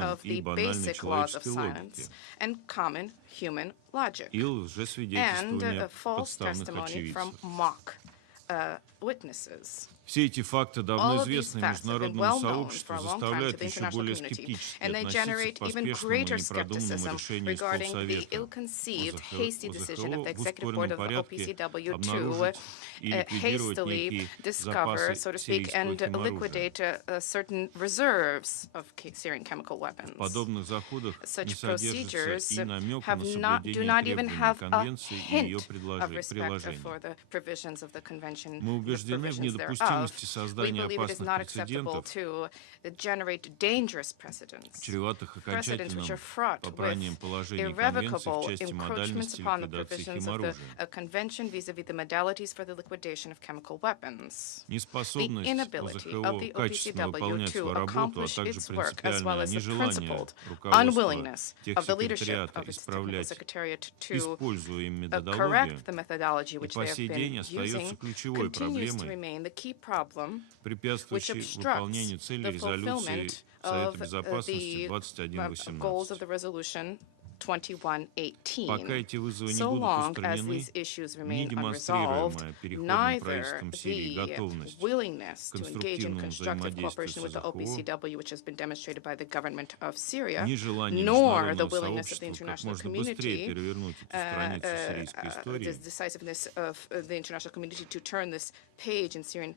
of the basic laws of science and common human logic, and false testimony from mock witnesses. Все эти факты давно All of these известны facts have been международному well known for сообществу, a long time to заставляют the еще international более community, скептически and they относиться generate к even поспешному и greater непродуманному skepticism решению regarding the Совета ill-conceived, hasty decision of the в Executive Board ускоренном of the порядке OPCW to обнаружить и ликвидировать hastily некие discover, запасы so to speak, сирийского and химоружия. liquidate certain reserves of Syrian chemical В weapons. подобных заходах не Such содержится procedures и намека have на do not соблюдение even требований have a Конвенции и ее hint of respect for приложений. the provisions of the convention, Мы the убеждены в provisions thereof. недопустимости We создания believe it is опасных not acceptable прецедентов, to generate dangerous precedents, чреватых precedents which окончательным are fraught попранием with положений Конвенции в irrevocable части encroachments модальности upon the ликвидации provisions of the химоружия. convention vis-à-vis the modalities for the liquidation of chemical weapons. The Неспособность inability of the ОЗХО качественно OPCW выполнять to свою работу, а accomplish также its work, as well принципиальное as the нежелание principled руководства unwillingness of the leadership Техсекретариата of its technical исправлять secretariat to используемую методологию correct the methodology и which по they have сей been день остается using ключевой continues to проблемой, remain the key problem which препятствующей obstructs выполнению целей the резолюции fulfillment Совета of Безопасности the goals of 2118. the resolution 2118. Пока эти вызовы не So будут long as устранены, these issues не remain unresolved, демонстрируемая переходным neither правительством Сирии the готовность willingness к to engage in конструктивному constructive взаимодействию cooperation с with the ОЗХО, OPCW, which has been demonstrated by the government of Syria, нежелание nor the международного willingness of the сообщества как international можно быстрее community, перевернуть эту страницу сирийской the истории, decisiveness of the international community to turn this page in Syrian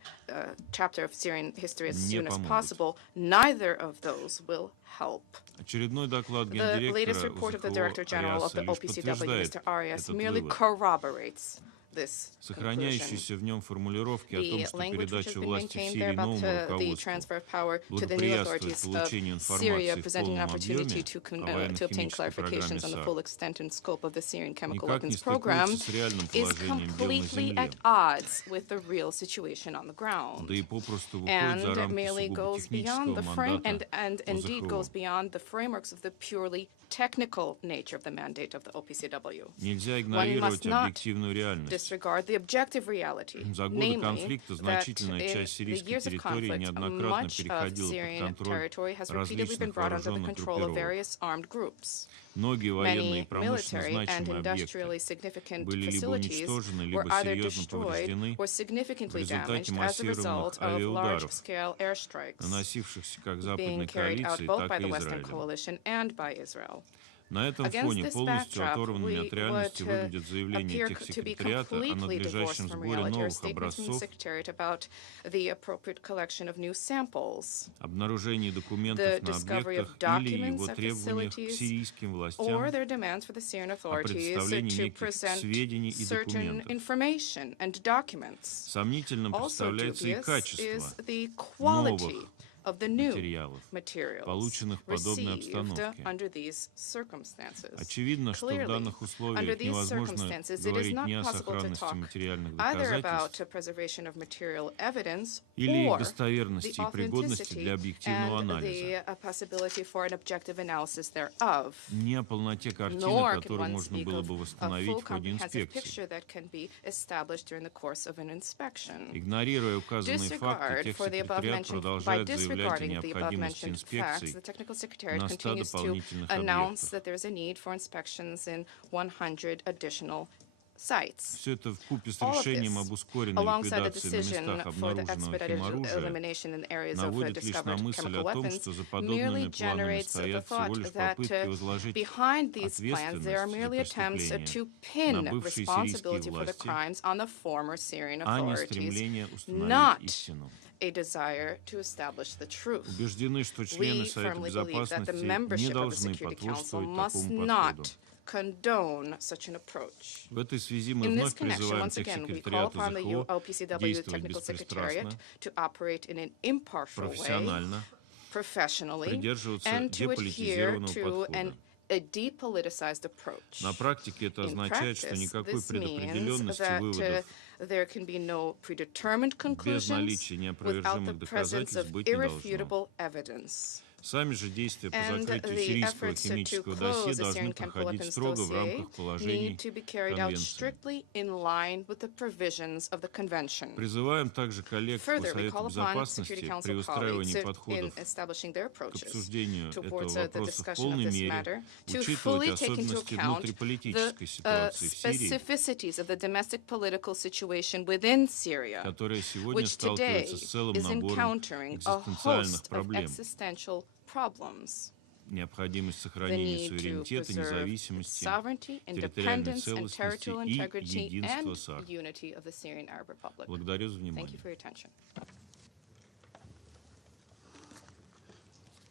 chapter of Syrian history as не soon as помогут. possible, neither of those will help. Очередной доклад The latest гендиректора report of the Director ОЗХО General of Ариаса the лишь OPCW, подтверждает Mr. Arias, этот merely вывод. corroborates this conclusion. Сохраняющиеся в нем формулировки о том, The что language which has передача been власти в maintained Сирии there about новому the руководству transfer of power to the new благоприятствует authorities of получению Syria, информации в presenting an полном opportunity объеме to о obtain военно-химической программе clarifications on the САР full extent and scope of the Syrian chemical никак не weapons program, стыкуется с реальным is положением дел на completely земле, at odds with the real situation on the ground, да и попросту выходит за and рамки merely сугубо goes beyond технического the frame мандата and indeed ОЗХО. goes beyond the frameworks of the purely technical nature of the mandate of the OPCW. Нельзя One игнорировать must not объективную реальность. disregard the objective reality, За годы namely конфликта that значительная in часть the сирийской years of территории conflict, неоднократно much of переходила под Syrian контроль territory has repeatedly been различных brought under the вооруженных control of группировок. various armed groups. Многие военные и Many промышленно military and значимые объекты industrially significant были либо facilities уничтожены, were либо either серьезно destroyed повреждены or в significantly результате damaged as a массированных result of авиаударов, large-scale airstrikes наносившихся как being Западной carried out коалицией, both by так the и Western Израилем. coalition and by Israel. На этом Against фоне this полностью backdrop, оторванными we от реальности would выглядит заявление appear to be Техсекретариата о completely divorced надлежащем from сборе reality. Our новых statements from the образцов, Secretariat about the appropriate collection of new samples, обнаружении the документов на discovery of объектах или documents его at требованиях к facilities, сирийским властям or their demands for the Syrian о authorities предоставлении to неких present сведений и certain документов. information and documents. Сомнительным Also представляется и dubious качество is the quality новых of the new материалов, materials полученных в подобной received обстановке. under these circumstances. Очевидно, что в Clearly, данных under условиях these невозможно circumstances, it is говорить not ни о possible to сохранности talk материальных either about доказательств preservation of material evidence или их or достоверности the и пригодности authenticity для объективного and анализа, the possibility for an objective analysis thereof. не о полноте картины, Nor can которую one можно speak было of бы a восстановить full в ходе comprehensive инспекции. picture that can be established during the course of an inspection. Игнорируя указанные факты, Disregard for the above Техсекретариат mentioned, by продолжает заявлять о disregarding the above необходимости mentioned facts, инспекций the Technical Secretariat на 100 continues to дополнительных announce объектах. that there is a need for inspections in 100 additional sites. Все это вкупе с All of решением this, об ускоренной alongside the ликвидации на decision местах for the обнаруженного expedited химоружия, elimination in areas of наводит лишь на discovered мысль chemical о том, weapons, что за merely подобными планами generates the стоят всего thought лишь that попытки возложить behind these plans there are ответственность merely за attempts преступления to на pin бывшие responsibility сирийские for the власти, crimes on the former Syrian а не authorities, стремление установить not истину. a desire to establish the truth. Убеждены, что члены We Совета firmly believe that the Безопасности не membership of the должны Security Council потворствовать must такому подходу. not condone such an approach. В этой связи мы In this вновь connection, призываем once again, we call Техсекретариат upon the ОЗХО OPCW действовать Technical Secretariat беспристрастно, to operate in an impartial way, профессионально, professionally, придерживаться and to adhere деполитизированного to подхода. a depoliticized approach. На практике это In означает, что practice, никакой this means предопределенности that выводов there can be no predetermined без conclusions наличия without the неопровержимых presence доказательств of быть не должно. irrefutable evidence. Сами же действия по And закрытию the сирийского efforts to химического close досье the должны Syrian chemical проходить weapons строго в dossier рамках need положений to be carried out Конвенции. strictly in line with the provisions of the convention. Призываем также коллег по Further, we Совету call upon Security Безопасности Council при выстраивании colleagues подходов in establishing their к approaches обсуждению этого towards the вопроса в discussion of полной this мере matter to учитывать fully take into особенности account the внутриполитической ситуации в Сирии, specificities of the domestic political situation within Syria, которая сегодня which today сталкивается с целым is набором encountering a экзистенциальных host of проблем. existential problems. Необходимость The сохранения need to суверенитета, preserve независимости, sovereignty, территориальной independence, and целостности territorial и integrity единства and САР. unity of the Syrian Arab Republic. Благодарю за Thank you внимание. for your attention.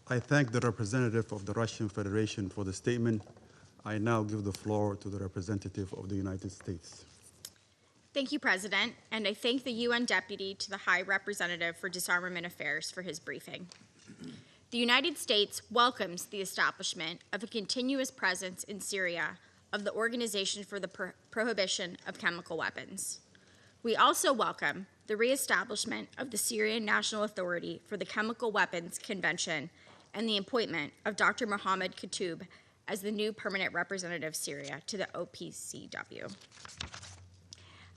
I thank the representative of the Russian Federation for the statement. I now give the floor to the representative of the United States. Thank you, President, and I thank the UN Deputy to the High Representative for Disarmament Affairs for his briefing. The United States welcomes the establishment of a continuous presence in Syria of the Organization for the Prohibition of Chemical Weapons. We also welcome the reestablishment of the Syrian National Authority for the Chemical Weapons Convention and the appointment of Dr. Mohammed Katoub as the new permanent representative of Syria to the OPCW.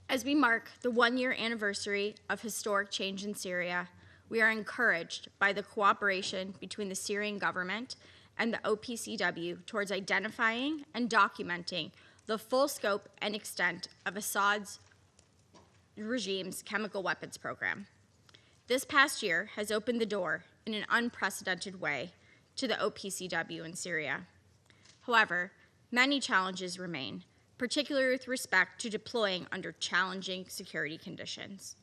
As we mark the one-year anniversary of historic change in Syria, we are encouraged by the cooperation between the Syrian government and the OPCW towards identifying and documenting the full scope and extent of Assad's regime's chemical weapons program. This past year has opened the door in an unprecedented way to the OPCW in Syria. However, many challenges remain, particularly with respect to deploying under challenging security conditions.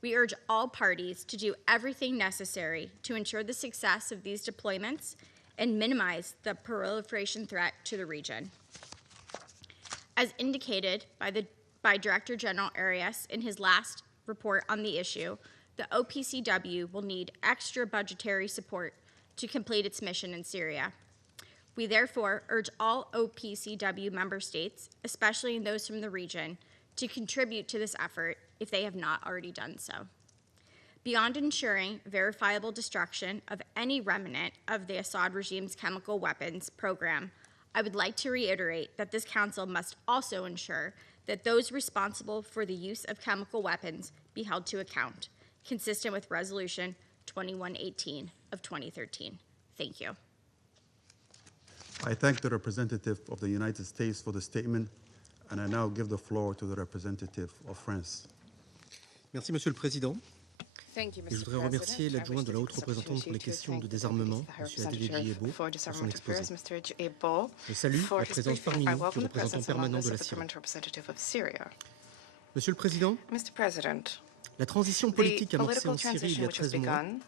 We urge all parties to do everything necessary to ensure the success of these deployments and minimize the proliferation threat to the region. As indicated by Director General Arias in his last report on the issue, the OPCW will need extra budgetary support to complete its mission in Syria. We therefore urge all OPCW member states, especially those from the region, to contribute to this effort if they have not already done so. Beyond ensuring verifiable destruction of any remnant of the Assad regime's chemical weapons program, I would like to reiterate that this Council must also ensure that those responsible for the use of chemical weapons be held to account, consistent with Resolution 2118 of 2013. Thank you. I thank the representative of the United States for the statement, and I now give the floor to the representative of France. Merci, Monsieur le Président. Thank you, Et je Mr. voudrais remercier President. I l'adjoint wish de to la take haute this représentante pour les opportunity to questions de thank the désarmement, High M. Adélé Representative Giebo, for pour son Disarmament Affairs, exposé. Mr. Ebo, Je salue for la his présence parmi briefing. I nous welcome du the presence représentant among permanent us de of la the Syrie. permanent representative of Syria. Monsieur le Président, Mr. President, la transition the politique amorcée political en Syrie il y transition a which has 13 mois, begun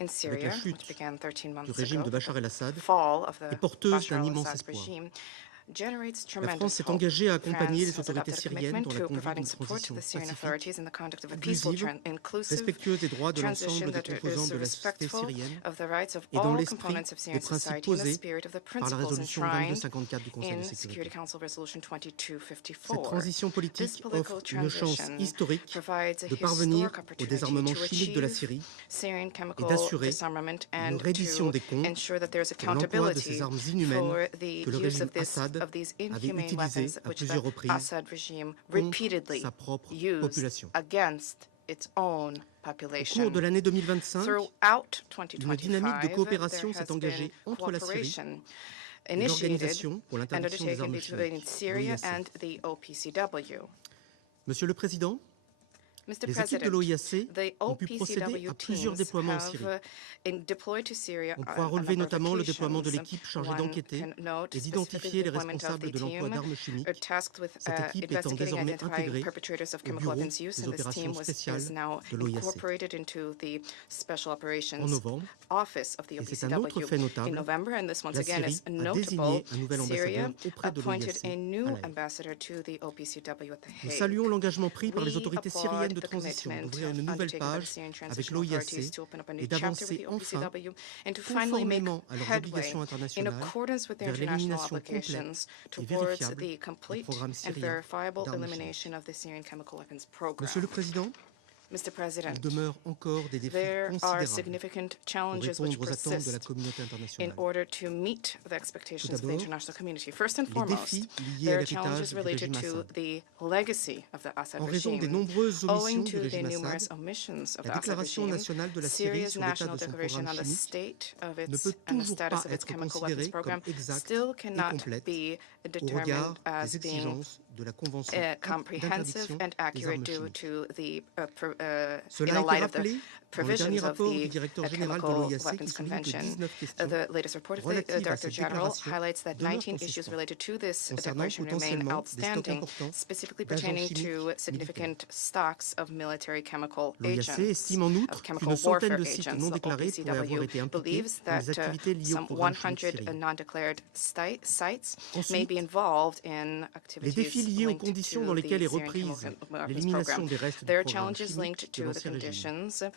in Syria, which began 13 du months régime ago, de Bachar el-Assad, the fall of the est porteuse Bashar d'un immense al-Assad espoir. regime, generates La tremendous France s'est hope. engagée à accompagner les France has autorités adopted a syriennes commitment dans la to conduite providing d'une support to transition the Syrian pacifique, authorities in the conduct of a peaceful, inclusive, inclusive respectueuse des droits de transition l'ensemble des that composants is de la société respectful syrienne of the rights of et dans all l'esprit components of des Syrian principes society in the posés spirit of the par la principles résolution enshrined 2254 du Conseil in de Security sécurité. Council Resolution Cette 2254. transition This politique political offre une chance transition historique provides a de parvenir historic au opportunity désarmement to chimique de la achieve Syrie Syrian et chemical d'assurer disarmament une and reddition to des comptes ensure that there is pour l'emploi de accountability ces armes inhumaines for the que le use régime of Assad these avait inhumane utilisées weapons à which plusieurs the reprises Assad regime contre repeatedly sa propre used population. against its own Au population. cours de l'année 2025, Throughout une dynamique de 2025, coopération there has s'est engagée been entre la Syrie cooperation et initiated l'Organisation pour and l'interdiction des undertaken armes between chimiques, Syria l'OIAC. and the OPCW. Monsieur le Président, Mr. les équipes de President, l'OIAC the ont pu procéder à plusieurs teams déploiements en have Syrie. deployed to Syria On on pourra a relever number of notamment le déploiement de occasions. l'équipe chargée One d'enquêter can note et specifically d'identifier the les deployment of responsables the de l'emploi team d'armes chimiques. tasked with Cette équipe étant investigating désormais and identifying intégrée perpetrators of au chemical bureau weapons use, des and this opérations team spéciales is now de l'OIAC. incorporated into the Special En Operations novembre, Office of the et c'est un autre fait OPCW. notable, In November, and this once la again is Syrie a notable, désigné un nouvel Syria ambassadeur auprès de appointed l'OIAC a new à La Haye. ambassador to the OPCW at The Nous Hague. saluons l'engagement pris par les We autorités applaud syriennes de the transition commitment d'ouvrir une nouvelle undertaken by the page Syrian avec transitional authorities l'OIAC to open up a new et chapter with d'avancer the enfin, OPCW and to finally make conformément à leurs headway obligations in internationales, accordance with their vers international l'élimination complète obligations et towards vérifiable the du complete programme and syrien verifiable d'armes chimiques. elimination of the Syrian chemical weapons program. Monsieur le Président, Mr. Il President, demeure encore des défis there are considérables significant pour challenges which répondre aux attentes de la persist communauté in internationale. order to meet the expectations of the d'abord, international community. First and Les foremost, défis liés there à are challenges l'héritage du related régime to Assad. the legacy of the Assad En raison des regime. nombreuses omissions Owing du to the régime numerous Assad, omissions of la the Assad déclaration regime, nationale de la Syrie Syria's sur l'état national de son declaration programme on the chimique state of ne its peut and the toujours status pas of its être chemical weapons considérée program comme exacte still et cannot complète be au regard determined as des being exigences de la Convention comprehensive d'interdiction and des accurate armes due chimiques. to the Cela in a the été light of the rappelé dans le provisions dernier of rapport the du directeur général de Chemical l'OIAC qui Weapons souligne que Convention. 19 questions The latest report of the relatives à Director cette General déclaration highlights that demeurent 19 en issues suspens, related to this concernant declaration remain potentiellement des stocks outstanding, importants specifically d'agents pertaining chimiques to militaires. significant stocks of military chemical L'OIAC agents, estime en outre of qu'une chemical centaine warfare de sites agents. non The déclarés pourraient avoir OPCW été impliqués believes dans les that activités liées au some programme 100 chimique syrien. non-declared sites may Ensuite, be involved in les activities défis liés aux linked conditions to dans lesquelles the est Syrian reprise chemical weapons l'élimination program. des restes du There are programme challenges chimique linked de to the l'ancien régime. conditions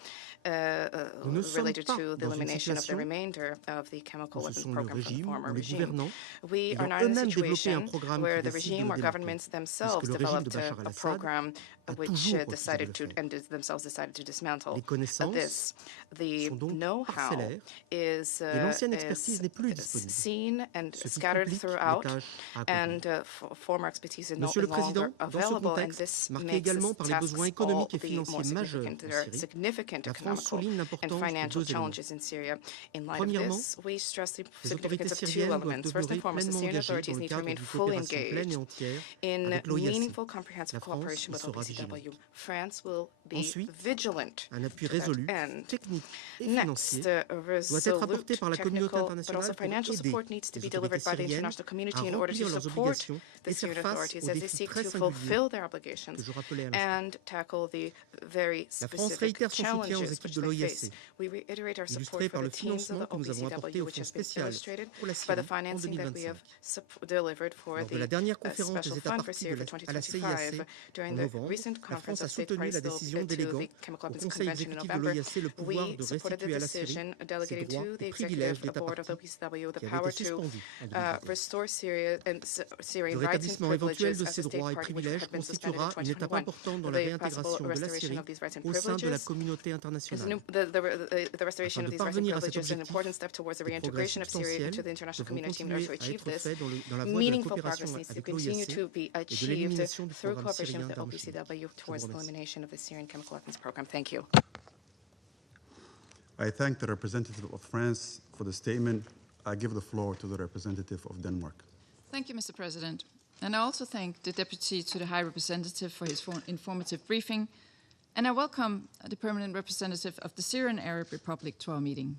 Nous ne sommes related pas to the dans une elimination of the situation remainder of the chemical où ce weapons sont le program from the régime former ou les regime. gouvernants We are ayant not in a eux-mêmes développé un situation programme where qui the décide de regime le or démanteler, governments puisque themselves le régime de developed Bachar a al-Assad program a which toujours refusé de decided le to faire. and themselves decided to dismantle Les connaissances this. The sont donc know-how parcellaires is et l'ancienne expertise n'est plus disponible, seen and ce qui scattered complique les throughout, tâches à and accomplir. former expertise is no Monsieur le longer Président, dans ce available, and contexte, this marqué makes également the par les besoins tasks all économiques et the financiers more majeurs significant. en There are Syrie, significant la France economical souligne and l'importance de financial deux éléments. challenges in Syria. In light of Premièrement, this, we stress the les significance autorités of two syriennes doivent elements. First and demeurer foremost, the pleinement Syrian engagées authorities dans le need to cadre remain d'une fully coopération pleine et engaged entière in avec l'OIAC. meaningful, comprehensive La France cooperation y with sera OPCW. vigilante. France will be Ensuite, vigilant un appui to that résolu, end. technique et Next, financier doit être apporté resolute par la communauté technical but internationale also pour financial aider support needs to les be autorités delivered by the syriennes international à community in order to remplir leurs support obligations the et faire Syrian face authorities aux as they défis seek très to singuliers fulfill their que obligations je rappelais à l'instant. and tackle the very La France specific réitère son soutien aux challenges équipes which de they l'OIAC, face. We reiterate our support illustré for par the le teams of financement the que nous avons apporté OPCW, au which Fonds has been spécial illustrated pour la by Syrie the en financing that we 2025. have delivered for Lors de la the dernière conférence special des États fund for parties Syria for à la CIAC 2025. en During the novembre, recent la conference France a of state soutenu parties la décision to déléguant the Chemical au Weapons Conseil Convention in exécutif de November, l'OIAC le pouvoir we de supported the restituer à la Syrie decision ses delegating droits to et the privilèges executive d'État board of the partie OPCW the qui avaient power été to suspendus en 2021. restore Syria and Syrian Le rights and rétablissement éventuel privileges de as ces a state droits et party which privilèges had been suspended in constituera une étape 2021. importante dans la The possible réintégration de la restoration Syrie of these rights and au sein de la privileges communauté is internationale. the restoration Afin of de these rights and parvenir à cet privileges is an objectif, important step towards the des progrès reintegration of Syria into substantiels the international devront community. In order to continuer à achieve être this, faits dans la voie de la meaningful coopération progress needs to avec continue l'OIAC to be et de achieved l'élimination du through programme cooperation syrien with the d'armes chimiques. OPCW towards the elimination of the Syrian chemical weapons program. Thank you. I thank the representative of France for the statement. I give the floor to the representative of Denmark. Thank you, Mr. President. And I also thank the Deputy to the High Representative for his informative briefing, and I welcome the Permanent Representative of the Syrian Arab Republic to our meeting.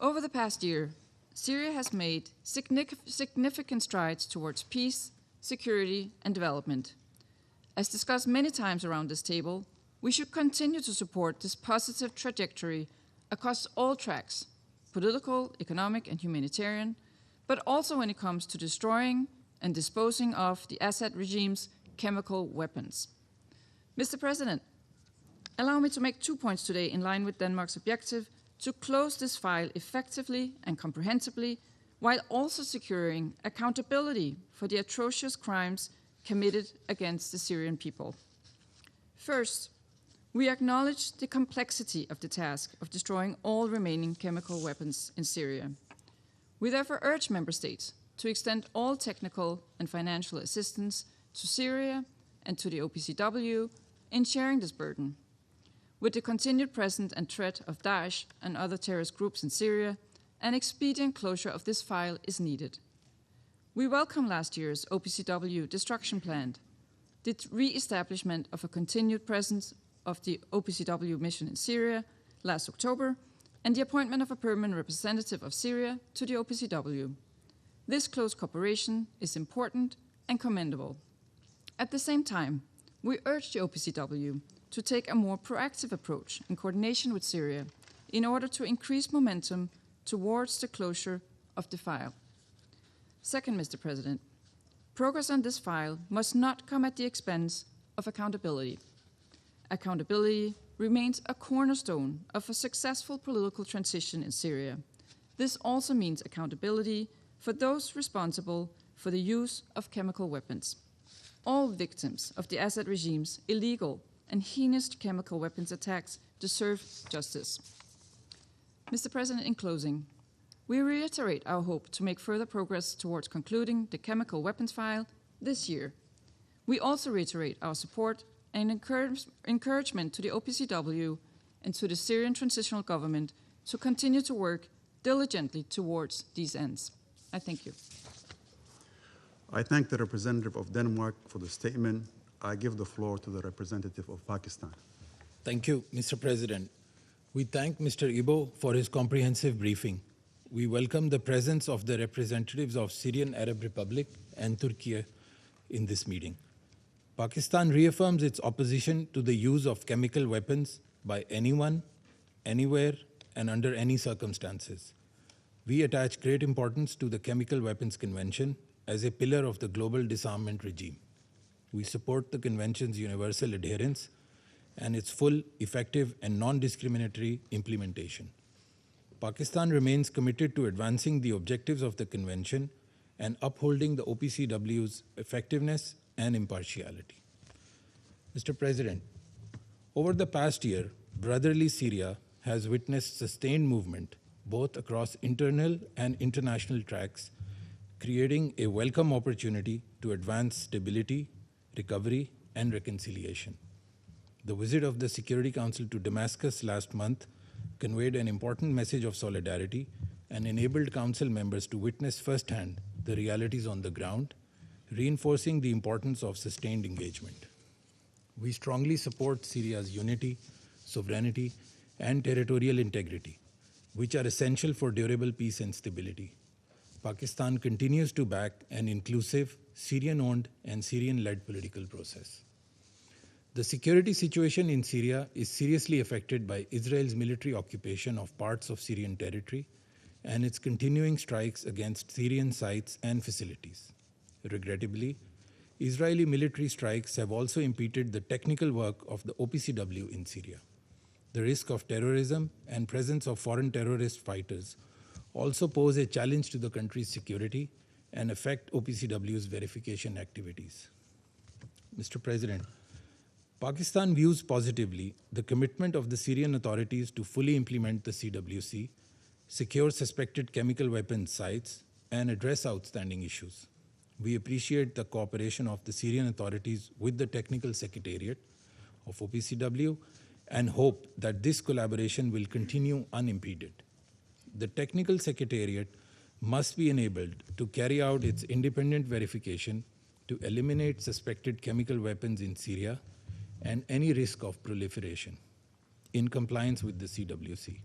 Over the past year, Syria has made significant strides towards peace, security, and development. As discussed many times around this table, we should continue to support this positive trajectory across all tracks, political, economic, and humanitarian, but also when it comes to destroying and disposing of the Assad regime's chemical weapons. Mr. President, allow me to make 2 points today in line with Denmark's objective to close this file effectively and comprehensively, while also securing accountability for the atrocious crimes committed against the Syrian people. First, we acknowledge the complexity of the task of destroying all remaining chemical weapons in Syria. We therefore urge member states to extend all technical and financial assistance to Syria and to the OPCW in sharing this burden. With the continued presence and threat of Daesh and other terrorist groups in Syria, an expedient closure of this file is needed. We welcome last year's OPCW destruction plan, the re-establishment of a continued presence of the OPCW mission in Syria last October, and the appointment of a permanent representative of Syria to the OPCW. This close cooperation is important and commendable. At the same time, we urge the OPCW to take a more proactive approach in coordination with Syria in order to increase momentum towards the closure of the file. Second, Mr. President, progress on this file must not come at the expense of accountability. Accountability remains a cornerstone of a successful political transition in Syria. This also means accountability for those responsible for the use of chemical weapons. All victims of the Assad regime's illegal and heinous chemical weapons attacks deserve justice. Mr. President, in closing, we reiterate our hope to make further progress towards concluding the chemical weapons file this year. We also reiterate our support and encouragement to the OPCW and to the Syrian transitional government to continue to work diligently towards these ends. I thank you. I thank the representative of Denmark for the statement. I give the floor to the representative of Pakistan. Thank you, Mr. President. We thank Mr. Ibo for his comprehensive briefing. We welcome the presence of the representatives of Syrian Arab Republic and Turkey in this meeting. Pakistan reaffirms its opposition to the use of chemical weapons by anyone, anywhere, and under any circumstances. We attach great importance to the Chemical Weapons Convention as a pillar of the global disarmament regime. We support the Convention's universal adherence and its full, effective, and non-discriminatory implementation. Pakistan remains committed to advancing the objectives of the Convention and upholding the OPCW's effectiveness and impartiality. Mr. President, over the past year, brotherly Syria has witnessed sustained movement both across internal and international tracks, creating a welcome opportunity to advance stability, recovery, and reconciliation. The visit of the Security Council to Damascus last month conveyed an important message of solidarity and enabled Council members to witness firsthand the realities on the ground, reinforcing the importance of sustained engagement. We strongly support Syria's unity, sovereignty, and territorial integrity, which are essential for durable peace and stability. Pakistan continues to back an inclusive, Syrian-owned and Syrian-led political process. The security situation in Syria is seriously affected by Israel's military occupation of parts of Syrian territory and its continuing strikes against Syrian sites and facilities. Regrettably, Israeli military strikes have also impeded the technical work of the OPCW in Syria. The risk of terrorism and presence of foreign terrorist fighters also pose a challenge to the country's security and affect OPCW's verification activities. Mr. President, Pakistan views positively the commitment of the Syrian authorities to fully implement the CWC, secure suspected chemical weapons sites, and address outstanding issues. We appreciate the cooperation of the Syrian authorities with the Technical Secretariat of OPCW and hope that this collaboration will continue unimpeded. The Technical Secretariat must be enabled to carry out its independent verification to eliminate suspected chemical weapons in Syria and any risk of proliferation in compliance with the CWC.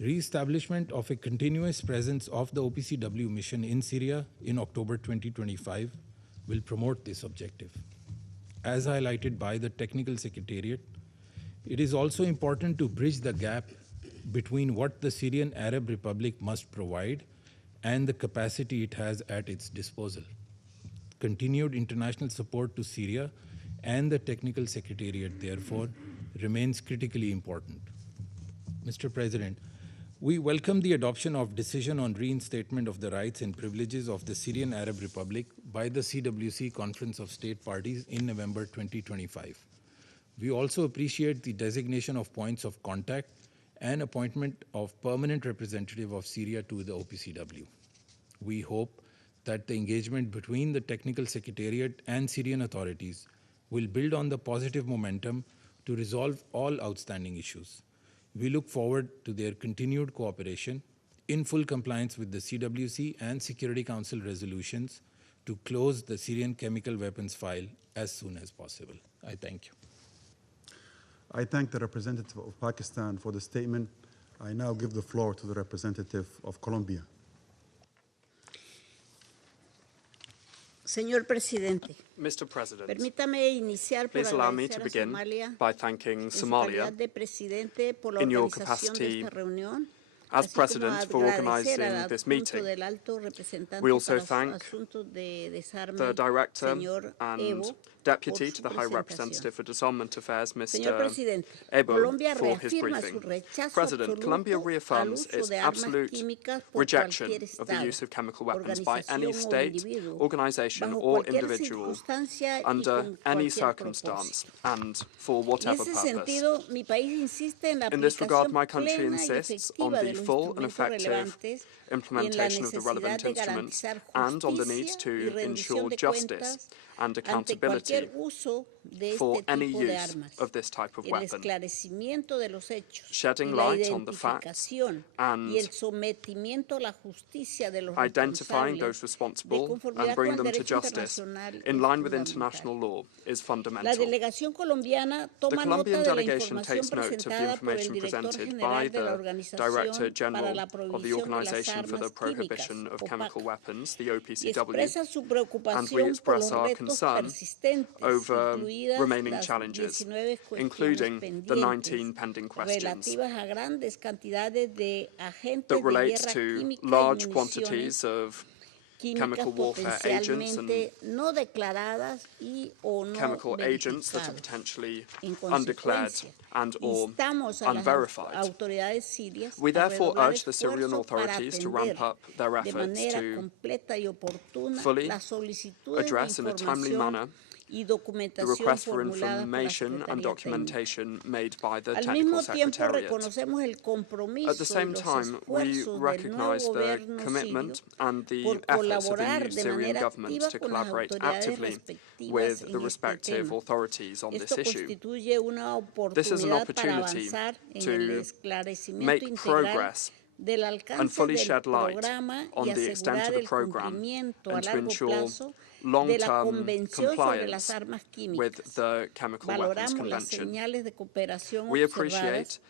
Re-establishment of a continuous presence of the OPCW mission in Syria in October 2025 will promote this objective. As highlighted by the Technical Secretariat, it is also important to bridge the gap between what the Syrian Arab Republic must provide and the capacity it has at its disposal. Continued international support to Syria and the Technical Secretariat, therefore, remains critically important. Mr. President, we welcome the adoption of decision on reinstatement of the rights and privileges of the Syrian Arab Republic by the CWC Conference of State Parties in November 2025. We also appreciate the designation of points of contact and appointment of permanent representative of Syria to the OPCW. We hope that the engagement between the Technical Secretariat and Syrian authorities will build on the positive momentum to resolve all outstanding issues. We look forward to their continued cooperation in full compliance with the CWC and Security Council resolutions to close the Syrian chemical weapons file as soon as possible. I thank you. I thank the representative of Pakistan for the statement. I now give the floor to the representative of Colombia. Señor Presidente, Mr. President, permítame iniciar por please allow me agradecer to a begin Somalia by thanking en su Somalia calidad de presidente por la in your organización de capacity esta reunión, as así como President for agradecer al organising this adjunto meeting. del alto representante We also para thank asuntos de desarme, the Director señor and Evo, Deputy por to su the High presentación. Representative for Disarmament Affairs, Señor Mr. Presidente, Ebo, Colombia for his reafirma su briefing. rechazo President, Colombia absoluto al reaffirms uso its de armas absolute químicas por rejection cualquier of the Estado, use of chemical weapons by any organización o state, individuo, organization, bajo or cualquier individual circunstancia y under con any cualquier circumstance propósito. and for En whatever ese purpose. sentido, mi país insiste en la In this regard, aplicación my country plena y insists on efectiva the de los full and instrumentos effective relevantes y en la implementation of the necesidad relevant de instruments garantizar and on the need justicia to y rendición ensure de justice cuentas and ante accountability cualquier uso de for este any tipo de use armas, of this type of el weapon, esclarecimiento de los hechos y shedding la light on the facts identificación and y el sometimiento a la justicia de los identifying responsables those de responsible conformidad and bring con them el to derecho justice internacional in es line with fundamental. international law is La fundamental. delegación colombiana toma Colombian nota de la delegation información takes note of the presentada por el information director presented by general de la the Organización Director para General la of the Prohibición de las Organization for the Armas Prohibition Químicas, of OPAC, Chemical Weapons, the y OPCW, expresa su and we preocupación por express los our retos concern persistentes, over incluidas remaining las challenges, 19 cuestiones including the 19 pendientes pending questions relativas a grandes cantidades de agentes that de relates guerra to química y large municiones quantities of químicas chemical warfare agents and potencialmente no declaradas y o no chemical agents that are verificadas. potentially En undeclared consecuencia, and or instamos a las unverified. autoridades sirias We a therefore redoblar urge the Syrian esfuerzo para authorities to atender ramp up their de efforts manera to completa y oportuna fully las solicitudes de address in a timely manner información y the documentación request for formuladas por la information and Secretaría Técnica. documentation made by the Al Technical mismo tiempo Secretariat. reconocemos el compromiso At the y same los time, we esfuerzos del nuevo recognise the gobierno commitment sirio and the por efforts of the colaborar new de Syrian manera government activa to con las collaborate autoridades actively respectivas with the en este respective tema. authorities on this Esto issue. constituye una This is an oportunidad para opportunity avanzar en to el esclarecimiento make integral progress del and alcance fully del shed light programa y on the extent asegurar of the el programme cumplimiento a and to largo ensure plazo de la long-term Convención sobre las compliance Armas with Químicas. the Chemical Weapons Valoramos las Convention. señales de cooperación We observadas, appreciate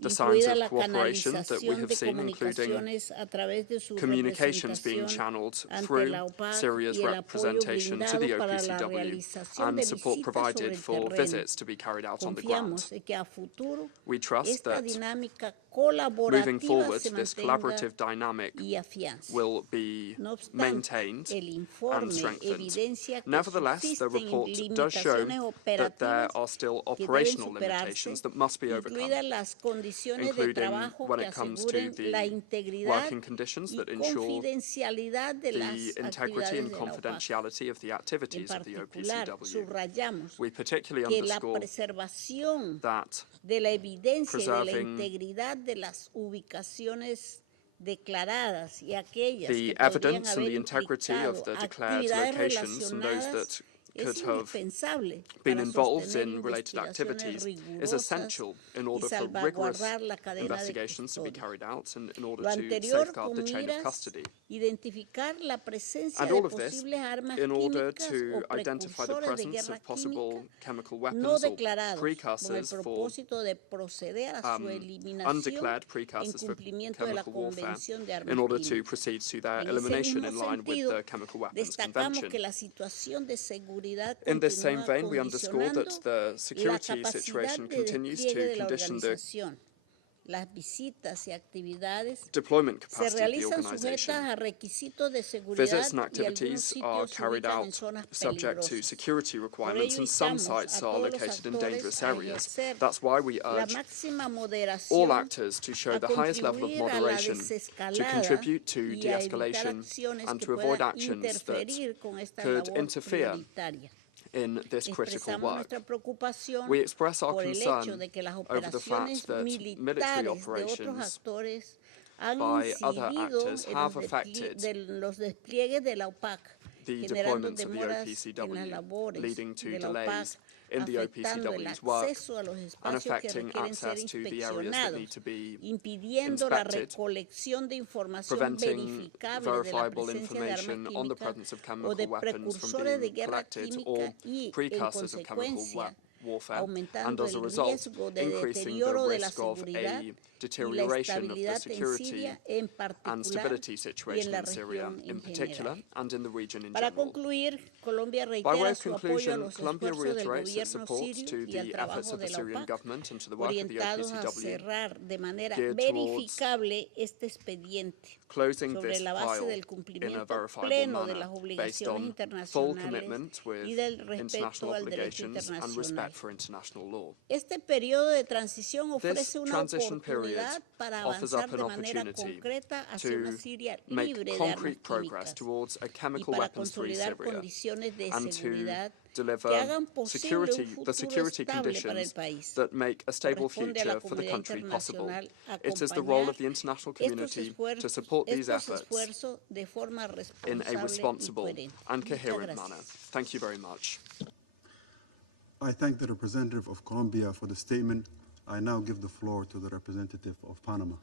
the signs incluida of la cooperation that we canalización have de seen, including comunicaciones a través de su communications being representación channeled ante through la OPAC Syria's y el apoyo representation to the brindado para la OPCW realización and de support visitas provided sobre el for terreno. visits to be carried out on the ground. Confiamos en que a futuro We trust esta that dinámica moving colaborativa forward, se this mantenga collaborative dynamic y afiance. will be No obstante, maintained el informe and strengthened. evidencia que Nevertheless, the subsisten report does show limitaciones that there operativas are still que deben operational superarse, limitations that must be overcome, incluidas las condiciones de including trabajo when que it comes to aseguren la the integridad working conditions y that ensure confidencialidad de las the integrity and actividades de la OPAC. confidentiality of the En activities of the particular, OPCW. subrayamos We particularly que la underscore preservación that de la evidencia y de la preserving integridad de las ubicaciones declaradas y aquellas the que podrían evidence and haber the integrity implicado of the declared actividades locations and those relacionadas that es could have indispensable been para involved sostener in related investigaciones activities is rigurosas essential in y order for rigorous salvaguardar la cadena de investigations to be custodia. carried out and in order Lo to anterior safeguard con the chain of miras custody. identificar la presencia And de all of this posibles armas in order químicas to o identify the precursores de presence guerra of possible química chemical no weapons or declarados con el precursors for propósito de proceder a su eliminación undeclared en precursors for cumplimiento de la chemical warfare Convención de Armas in order to Químicas. proceed to their En ese elimination mismo in line with sentido, the Chemical Weapons destacamos Convention. que la situación de seguridad In this same continúa vein, we underscore that condicionando the la security capacidad situation de continues despliegue to de la condition the organización. Las visitas y actividades deployment se capacity of the realizan organization. sujetas a requisitos de seguridad Visits and y algunos activities are sitios se carried ubican en out zonas subject to peligrosas. security Por requirements, ello and some instamos sites a are todos los located in actores dangerous a areas. ejercer That's why we la urge máxima all moderación, actors to show a the highest level of contribuir a la moderation to desescalada contribute to y a evitar de-escalation acciones and que to avoid puedan actions that interferir con esta could labor interfere prioritaria. in this critical Expresamos work. nuestra preocupación We express our por el hecho concern de que las over the operaciones fact that military militares de otros operations actores han by other incidido actors en have affected los despliegues de la OPAC, the generando deployments of the demoras en las OPCW, labores leading to de la OPAC, delays in the afectando el OPCW's work acceso a los and espacios que affecting requieren ser access to the areas that need inspeccionados, to be impidiendo la inspected, recolección de información preventing verificable de la verifiable presencia de armas information on the químicas presence of o chemical de weapons from precursores de being guerra collected química or y, en precursors of chemical consecuencia, warfare, and aumentando as a el result, riesgo de increasing the deterioro de la risk of seguridad a deterioration of the estabilidad en security Siria en and particular stability y situation en la in Syria región in en particular general. and in the region in Para general. concluir, Colombia By way reitera of su apoyo a conclusion, los Colombia esfuerzos del reiterates its gobierno support sirio to y al the efforts trabajo of the de la Syrian OPAC government and to the work of the orientados a OPCW cerrar de manera geared towards verificable este expediente closing sobre this la base file del in a cumplimiento verifiable pleno de manner las based obligaciones on full internacionales commitment with y del international respeto al derecho obligations and internacional. respect for international law. Este periodo de transición This ofrece una transition period oportunidad para offers avanzar up an de manera opportunity concreta hacia una to Siria make libre de armas concrete progress químicas towards a y chemical para weapons-free consolidar Syria condiciones de and to seguridad que deliver hagan posible un the futuro security estable para el conditions país. that make a stable Corresponde a la future for the comunidad country possible. internacional It is the role acompañar of the international estos community to support these efforts esfuerzos de forma in a responsable y responsible coherente. and Muchas coherent gracias. manner. Thank you very much. I thank the representative of Colombia for the statement. I now give the floor to the representative of Panama.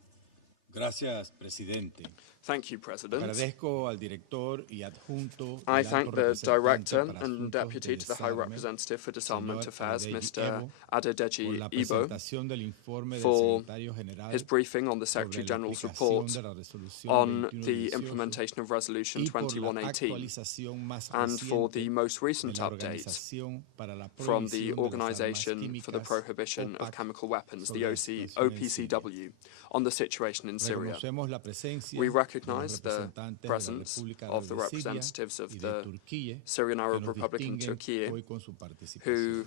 Gracias, presidente. Thank you, President. Agradezco al director y adjunto I del thank alto the representante Director para and asuntos Deputy de to the High desarme, Representative for Disarmament señor Affairs, Adedeji Mr. Ebo, por Adedeji la Ebo, presentación del informe del for secretario general his briefing on the sobre Secretary la General's aplicación report de la resolución on the 2118 implementation of Resolution y por la 2118 actualización más and for the reciente most de recent la update Organización para la from the Prohibición de las Armas Organisation for the Químicas, Prohibition of OPAC, Chemical Weapons, the sobre la situación en Siria. OPCW, on the situation in Syria. Reconocemos la presencia We de los recognize the representantes de la presence República of the Árabe de Siria representatives of y de the Turquía Syrian que Arab nos Republic and distinguen Turkey, hoy con su participación. who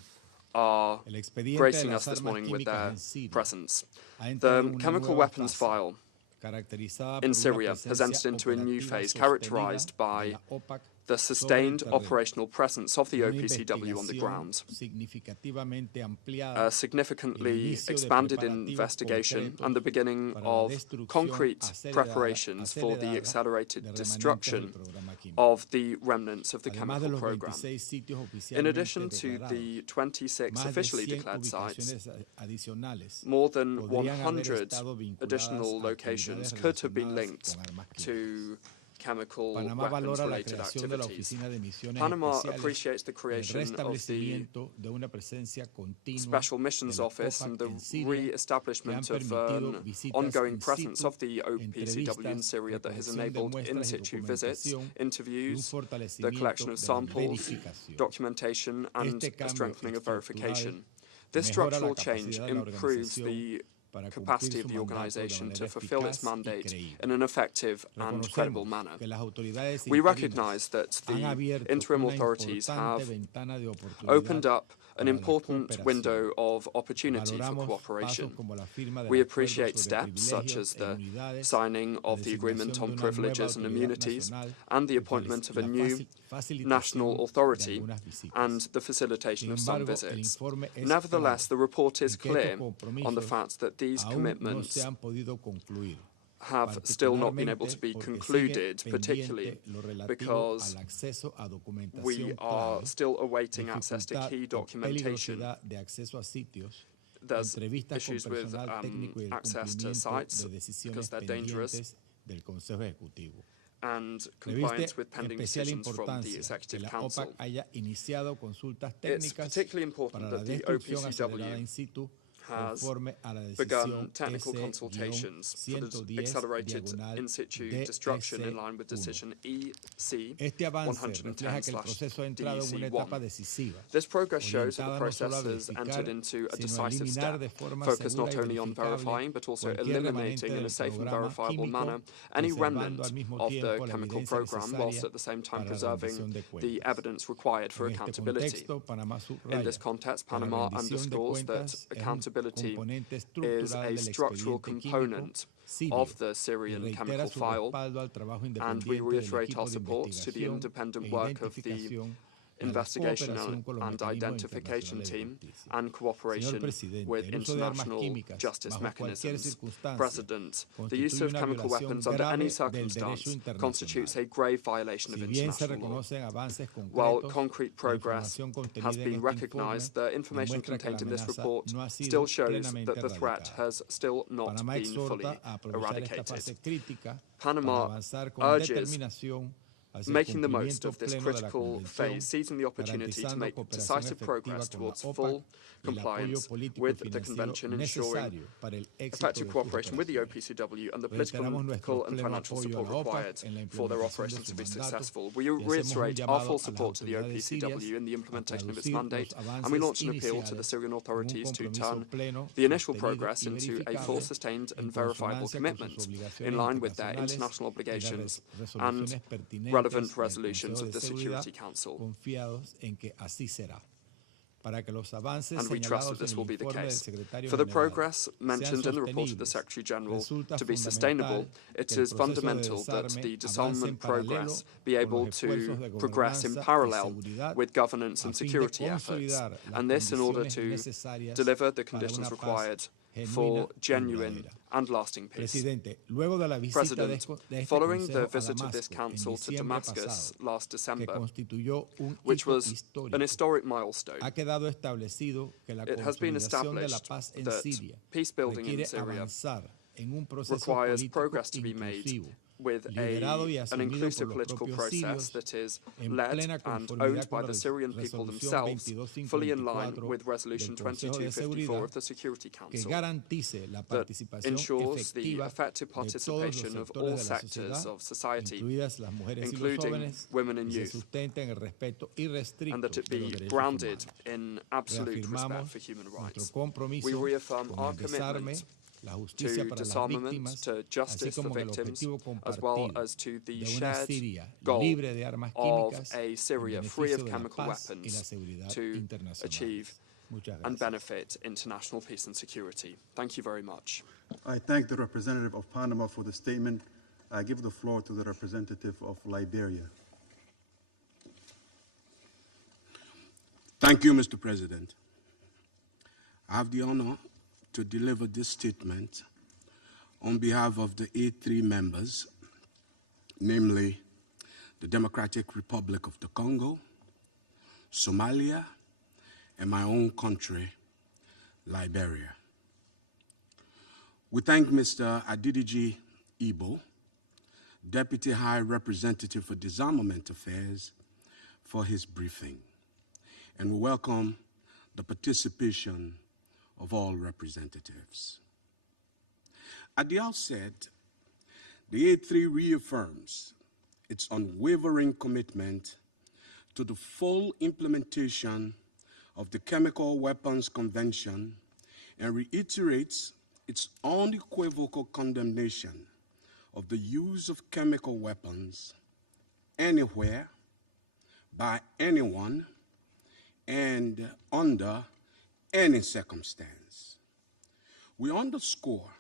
are El expediente de gracing las us this armas morning with químicas their en Siria presence. ha entrado The en una chemical nueva weapons fase, file caracterizada in por una Syria has presencia entered into a new operativa phase sostenida characterized de by la OPAC the sobre el sustained terreno, operational presence of the una OPCW on the investigación ground, significativamente ampliada, a el significantly inicio de expanded preparativos investigation, concretos and the beginning para la of destrucción concrete acelerada preparations for the de accelerated remanentes del destruction programa químico. of the remnants of the Además de chemical los program. 26 sitios In oficialmente addition to declarados, the 26 más de officially 100 declared sites, ubicaciones adicionales more than podrían haber 100 estado vinculadas additional a locations actividades could have been relacionadas linked con armas químicas. to chemical Panamá valora la weapons-related creación de la activities. Oficina de Misiones Panama Especiales, appreciates the el creation of the restablecimiento de una presencia continua Special Missions de la Office and the OPAC en Siria, que han re-establishment of permitido an visitas ongoing in presence situ, of the OPCW in entrevistas, Syria that has recolección de enabled muestras y in-situ visits, documentación y un interviews, the fortalecimiento collection of de la samples, verificación. documentation, and Este a cambio strengthening of verification. estructural This mejora la structural change capacidad de la improves the organización para capacity cumplir of su the mandato de organization to manera fulfill its eficaz y mandate creíble. in an effective and credible Reconocemos manner. que las autoridades We interinas recognize that han the abierto interim una authorities importante have ventana de oportunidad opened up an para la important cooperación. window of opportunity for Valoramos cooperation. pasos como la firma del We acuerdo appreciate sobre steps such privilegios as e the inmunidades, signing la of the agreement designación on de una privileges nueva and autoridad immunities nacional and the y appointment of a la new facilitación national de authority algunas visitas. and the facilitation Sin of some embargo, el visits. informe es Nevertheless, claro the report is en que clear estos on the compromisos fact that these aún no commitments se han podido concluir, have still not been able to be particularmente porque concluded, sigue particularly pendiente lo relativo because al acceso a documentación we are clave, still awaiting access to dificultad key o documentation. peligrosidad de acceso a sitios, There's entrevistas con issues with personal técnico y el access to cumplimiento sites de because decisiones they're dangerous, pendientes del Consejo Ejecutivo. and compliance Reviste with pending especial decisions from the importancia que Executive la Council. OPAC haya iniciado consultas It's técnicas particularly important para la that the destrucción acelerada OPCW in situ has conforme a la begun decisión technical consultations for the accelerated in-situ destruction in line with decision EC Este avance refleja que el proceso ha entrado en una etapa 110/DEC1. decisiva, This progress shows that the orientada no process solo a has entered verificar, into a sino a decisive eliminar step, de forma focused segura not y only on verificable verifying but also cualquier eliminating remanente in a del safe and programa verifiable químico, manner any preservando remnant al mismo of the tiempo la chemical evidencia program, whilst necesaria at the same time para la rendición preserving de the cuentas. evidence required for En este accountability. contexto, Panamá In subraya this context, que la Panama rendición de underscores that cuentas es un accountability componente is estructural a del structural expediente químico component sirio of the y Syrian reitera chemical su file, respaldo al trabajo and we independiente del reiterate equipo our de support to the investigación independent e work of the identificación y a la investigation cooperación con los and mecanismos identification internacionales de team justicia. and cooperation Señor presidente, with el uso de armas international químicas justice bajo cualquier mechanisms. circunstancia President, the use constituye of una chemical violación weapons under grave any del circumstance derecho constitutes internacional. a grave violation of Si bien se international law. reconocen avances While concretos, concrete la progress información contenida has en been este recognized, the informe information demuestra que contained la in this amenaza report no ha sido still shows plenamente that the threat erradicada. has still not Panamá been fully exhorta a aprovechar esta fase eradicated. crítica para Panama avanzar con urges determinación making the most of this critical phase, seizing the opportunity to make decisive progress towards full compliance with the Convention, ensuring effective cooperation with the OPCW and the political and financial support required for their operations to be successful. We reiterate our full support to the OPCW in the implementation of its mandate, and we launch an appeal to the Syrian authorities to turn the initial progress into a full, sustained and verifiable commitment in line with their international obligations and relevant resolutions of the Security Council. And we trust that this will be the case. For the progress mentioned in the report of the Secretary-General to be sustainable, it is fundamental that the disarmament progress be able to progress in parallel with governance and security efforts, and this in order to deliver the conditions required for genuine and lasting peace. President, following the visit of this Council to Damascus last December, which was an historic milestone, it has been established that peace building in Syria requires progress to be made with an inclusive political process that is led and owned by the Syrian people themselves, fully in line with Resolution 2254 of the Security Council, that ensures the effective participation of all sectors of society, including women and youth, and that it be grounded in absolute respect for human rights. We reaffirm our commitment to disarmament, to justice for victims, as well as to the shared goal of a Syria free of chemical weapons to achieve and benefit international peace and security. Thank you very much. I thank the representative of Panama for the statement. I give the floor to the representative of Liberia. Thank you, Mr. President. I have the honor to deliver this statement on behalf of the A3 members, namely the Democratic Republic of the Congo, Somalia, and my own country, Liberia. We thank Mr. Adidiji Ibo, Deputy High Representative for Disarmament Affairs, for his briefing, and we welcome the participation of all representatives. At the outset, the A3 reaffirms its unwavering commitment to the full implementation of the Chemical Weapons Convention and reiterates its unequivocal condemnation of the use of chemical weapons anywhere, by anyone, and under any circumstance. We underscore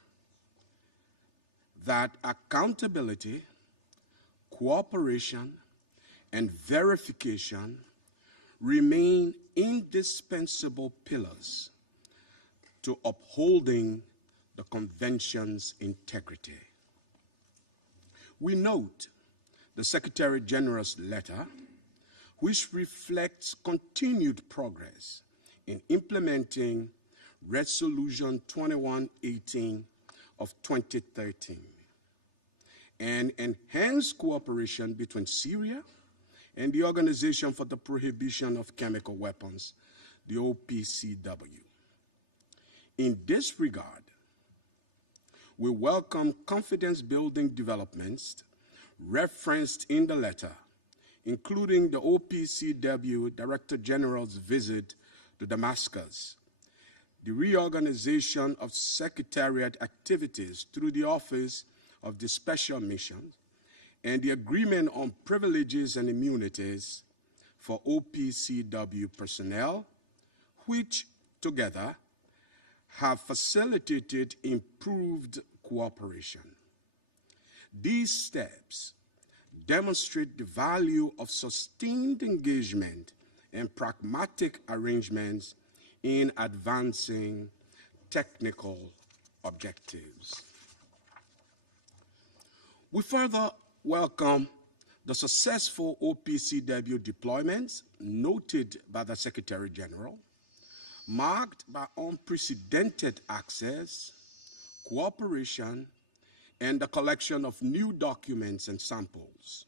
that accountability, cooperation, and verification remain indispensable pillars to upholding the Convention's integrity. We note the Secretary General's letter, which reflects continued progress in implementing Resolution 2118 of 2013 and enhanced cooperation between Syria and the Organization for the Prohibition of Chemical Weapons, the OPCW. In this regard, we welcome confidence-building developments referenced in the letter, including the OPCW Director General's visit to Damascus, the reorganization of Secretariat activities through the Office of the Special Mission, and the agreement on privileges and immunities for OPCW personnel, which together have facilitated improved cooperation. These steps demonstrate the value of sustained engagement and pragmatic arrangements in advancing technical objectives. We further welcome the successful OPCW deployments noted by the Secretary General, marked by unprecedented access, cooperation, and the collection of new documents and samples.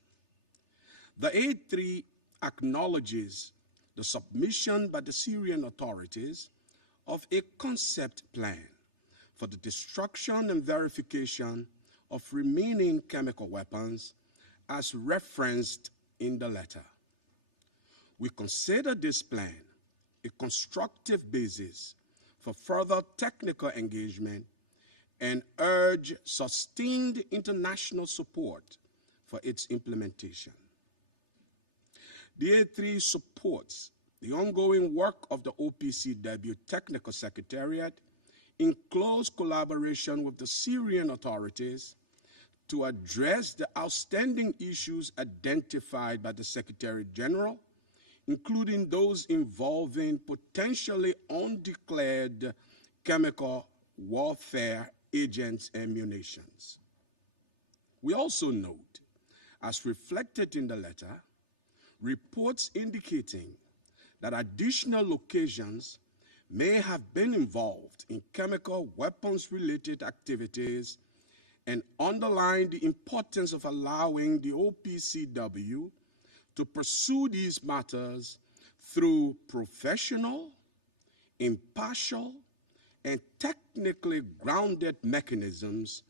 The A3 acknowledges the submission by the Syrian authorities of a concept plan for the destruction and verification of remaining chemical weapons as referenced in the letter. We consider this plan a constructive basis for further technical engagement and urge sustained international support for its implementation. The A3 supports the ongoing work of the OPCW Technical Secretariat in close collaboration with the Syrian authorities to address the outstanding issues identified by the Secretary General, including those involving potentially undeclared chemical warfare agents and munitions. We also note, as reflected in the letter, reports indicating that additional locations may have been involved in chemical weapons-related activities and underline the importance of allowing the OPCW to pursue these matters through professional, impartial, and technically grounded mechanisms,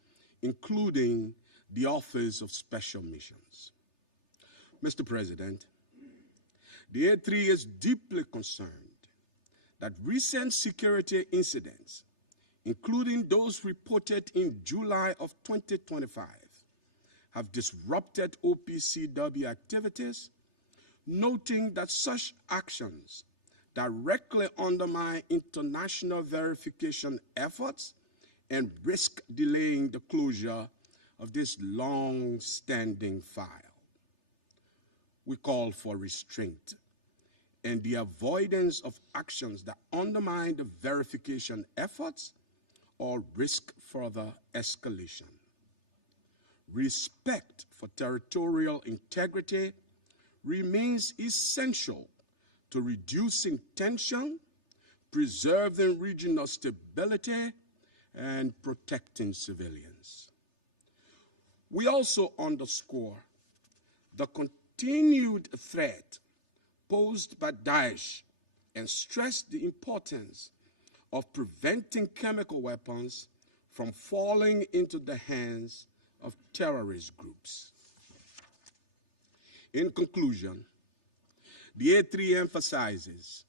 including the Office of Special Missions. Mr. President, the A3 is deeply concerned that recent security incidents, including those reported in July of 2025, have disrupted OPCW activities, noting that such actions directly undermine international verification efforts and risk delaying the closure of this long-standing file. We call for restraint and the avoidance of actions that undermine the verification efforts or risk further escalation. Respect for territorial integrity remains essential to reducing tension, preserving regional stability, and protecting civilians. We also underscore the continued threat posed by Daesh and stress the importance of preventing chemical weapons from falling into the hands of terrorist groups. In conclusion, the A3 emphasizes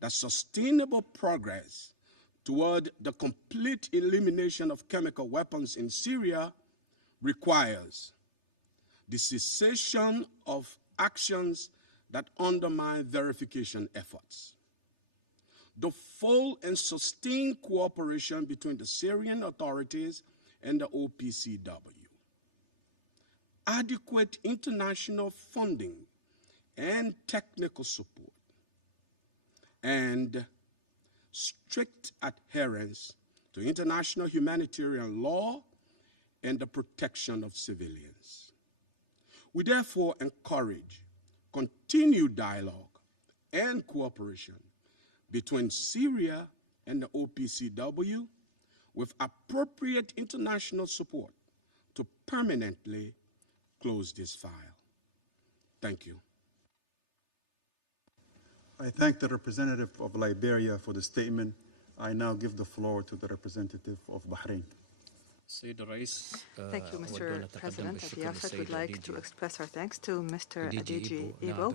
that sustainable progress toward the complete elimination of chemical weapons in Syria requires the cessation of actions that undermine verification efforts, the full and sustained cooperation between the Syrian authorities and the OPCW, adequate international funding and technical support, and strict adherence to international humanitarian law and the protection of civilians. We therefore encourage continued dialogue and cooperation between Syria and the OPCW with appropriate international support to permanently close this file. Thank you. I thank the representative of Liberia for the statement. I now give the floor to the representative of Bahrain. Thank you, Mr. President. At the outset, we'd like to express our thanks to Mr. Adiji Ibo,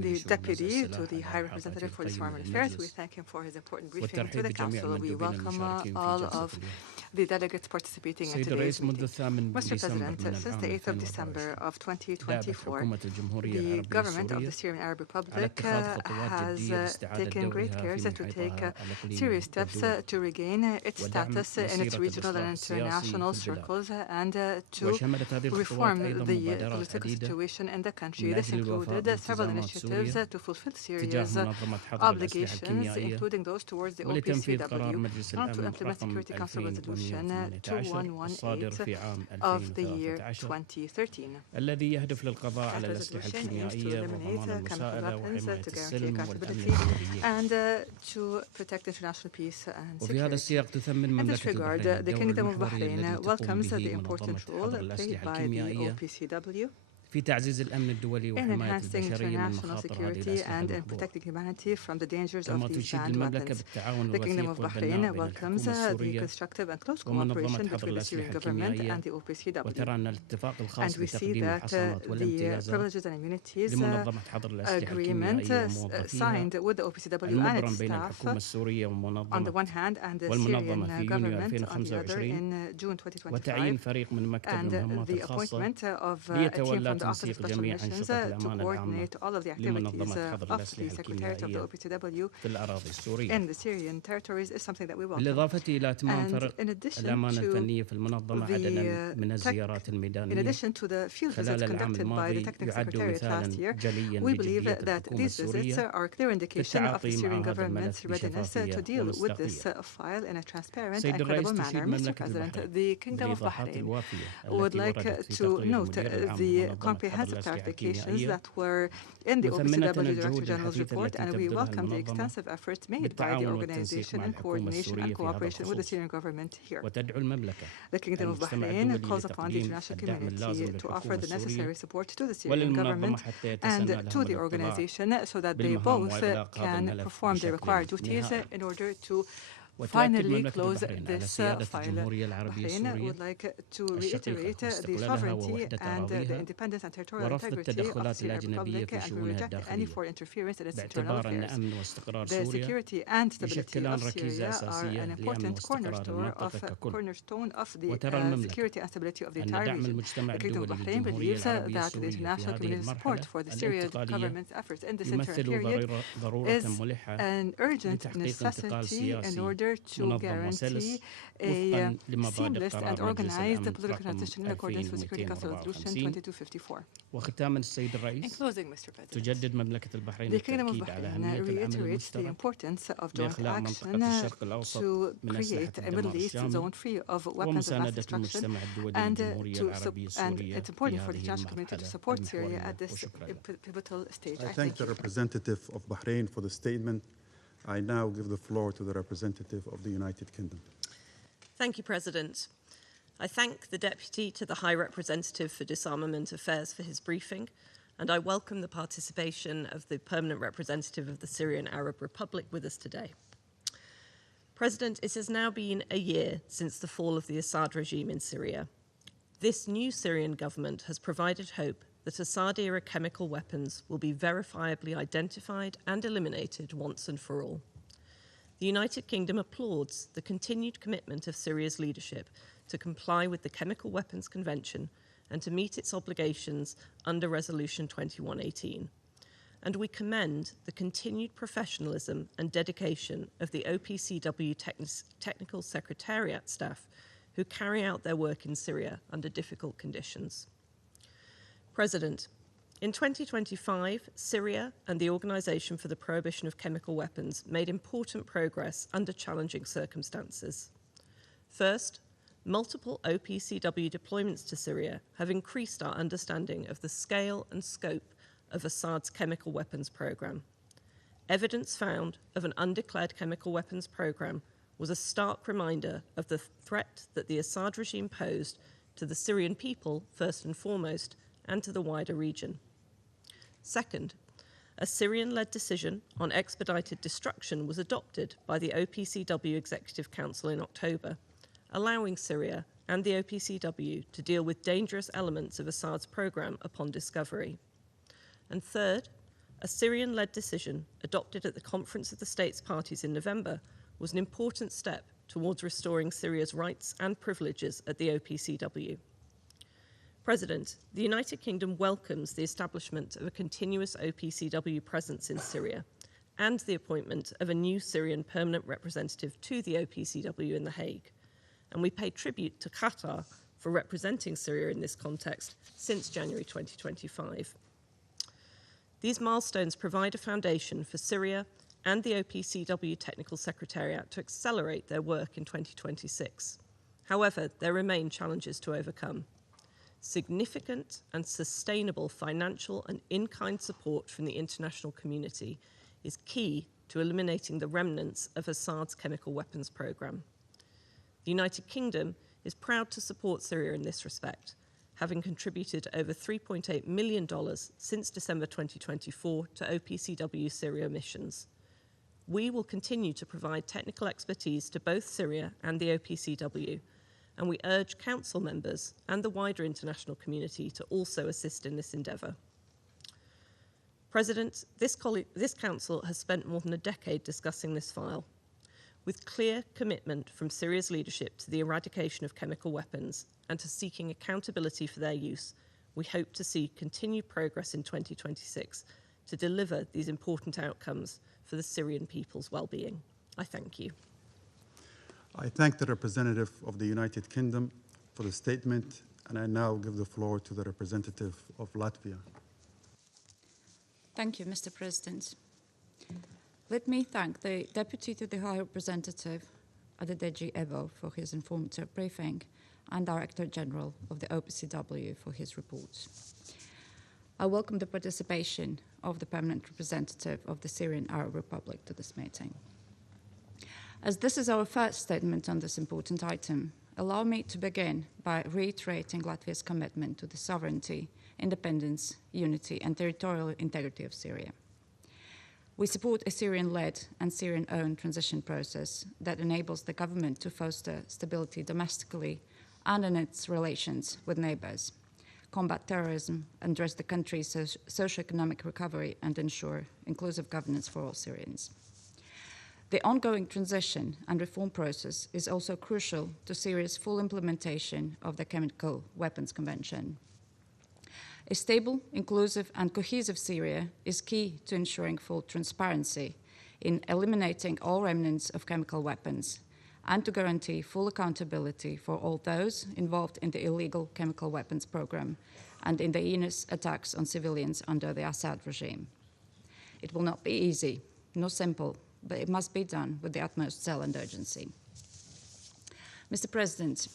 the Deputy to the High Representative for Foreign Affairs. We thank him for his important briefing to the Council. We welcome all of the delegates participating in today's meeting. Mr. President, since the 8th of December of 2024, the government of the Syrian Arab Republic has taken great care to take serious steps to regain its status in its regional and international circles and to reform the political situation in the country. This included several initiatives to fulfill Syria's obligations, including those towards the OPCW, and to implement Security Council Resolution 2118 of the year 2013. That resolution aims to eliminate chemical weapons, to guarantee accountability, and to protect international peace and security. In this regard, the Kingdom of Bahrain welcomes the important role played by the OPCW in enhancing international security and in protecting humanity from the dangers of these banned weapons. The Kingdom of Bahrain welcomes the constructive and close cooperation between the Syrian government and the OPCW. And we see that the privileges and immunities agreement signed with the OPCW and its staff on the one hand and the Syrian government on the other in June 2025, and the appointment of a team from the Office of Special Missions to coordinate all of the activities of the Secretariat of the OPCW in the Syrian territories is something that we welcome. And in addition to the field visits conducted by the Technical Secretariat last year, we believe that these visits are a clear indication of the Syrian government's readiness to deal with this file in a transparent and credible manner. Mr. President, the Kingdom of Bahrain would like to note the comprehensive clarifications that were in the OPCW Director General's report, and we welcome the extensive efforts made by the organization in coordination and cooperation with the Syrian government here. The Kingdom of Bahrain calls upon the international community to offer the necessary support to the Syrian government and to the organization so that they both can perform their required duties in order to finally close this file. Bahrain would like to reiterate the sovereignty and the independence and territorial integrity of the Syrian Republic, and we reject any foreign interference in its internal affairs. The security and stability of Syria are an important cornerstone of the security and stability of the entire region. The Kingdom of Bahrain believes that the international community's support for the Syrian government's efforts in this interim period is an urgent necessity in order to guarantee a seamless and organized political transition in accordance with Security Council Resolution 2254. In closing, Mr. President, the Kingdom of Bahrain reiterates the importance of joint action to create a Middle East zone free of weapons of mass destruction, and it's important for the international community to support Syria at this pivotal stage. I thank the representative of Bahrain for the statement. I now give the floor to the representative of the United Kingdom. Thank you, President. I thank the Deputy to the High Representative for Disarmament Affairs for his briefing, and I welcome the participation of the Permanent Representative of the Syrian Arab Republic with us today. President, it has now been a year since the fall of the Assad regime in Syria. This new Syrian government has provided hope that Assad-era chemical weapons will be verifiably identified and eliminated once and for all. The United Kingdom applauds the continued commitment of Syria's leadership to comply with the Chemical Weapons Convention and to meet its obligations under Resolution 2118. And we commend the continued professionalism and dedication of the OPCW Technical Secretariat staff who carry out their work in Syria under difficult conditions. President, in 2025, Syria and the Organization for the Prohibition of Chemical Weapons made important progress under challenging circumstances. First, multiple OPCW deployments to Syria have increased our understanding of the scale and scope of Assad's chemical weapons program. Evidence found of an undeclared chemical weapons program was a stark reminder of the threat that the Assad regime posed to the Syrian people, first and foremost, and to the wider region. Second, a Syrian-led decision on expedited destruction was adopted by the OPCW Executive Council in October, allowing Syria and the OPCW to deal with dangerous elements of Assad's program upon discovery. And third, a Syrian-led decision adopted at the Conference of the States Parties in November was an important step towards restoring Syria's rights and privileges at the OPCW. President, the United Kingdom welcomes the establishment of a continuous OPCW presence in Syria and the appointment of a new Syrian permanent representative to the OPCW in The Hague. And we pay tribute to Qatar for representing Syria in this context since January 2025. These milestones provide a foundation for Syria and the OPCW Technical Secretariat to accelerate their work in 2026. However, there remain challenges to overcome. Significant and sustainable financial and in-kind support from the international community is key to eliminating the remnants of Assad's chemical weapons program. The United Kingdom is proud to support Syria in this respect. having contributed over $3.8 million since December 2024 to OPCW Syria missions. We will continue to provide technical expertise to both Syria and the OPCW, and we urge Council members and the wider international community to also assist in this endeavour. President, this Council has spent more than a decade discussing this file. With clear commitment from Syria's leadership to the eradication of chemical weapons and to seeking accountability for their use, we hope to see continued progress in 2026 to deliver these important outcomes for the Syrian people's well-being. I thank you. I thank the representative of the United Kingdom for the statement, and I now give the floor to the representative of Latvia. Thank you, Mr. President. Let me thank the Deputy to the High Representative, Adedeji Ebo, for his informative briefing, and Director General of the OPCW for his report. I welcome the participation of the Permanent Representative of the Syrian Arab Republic to this meeting. As this is our first statement on this important item, allow me to begin by reiterating Latvia's commitment to the sovereignty, independence, unity, and territorial integrity of Syria. We support a Syrian-led and Syrian-owned transition process that enables the government to foster stability domestically and in its relations with neighbors, combat terrorism, address the country's socio-economic recovery, and ensure inclusive governance for all Syrians. The ongoing transition and reform process is also crucial to Syria's full implementation of the Chemical Weapons Convention. A stable, inclusive, and cohesive Syria is key to ensuring full transparency in eliminating all remnants of chemical weapons and to guarantee full accountability for all those involved in the illegal chemical weapons program and in the heinous attacks on civilians under the Assad regime. It will not be easy, nor simple, but it must be done with the utmost zeal and urgency. Mr. President,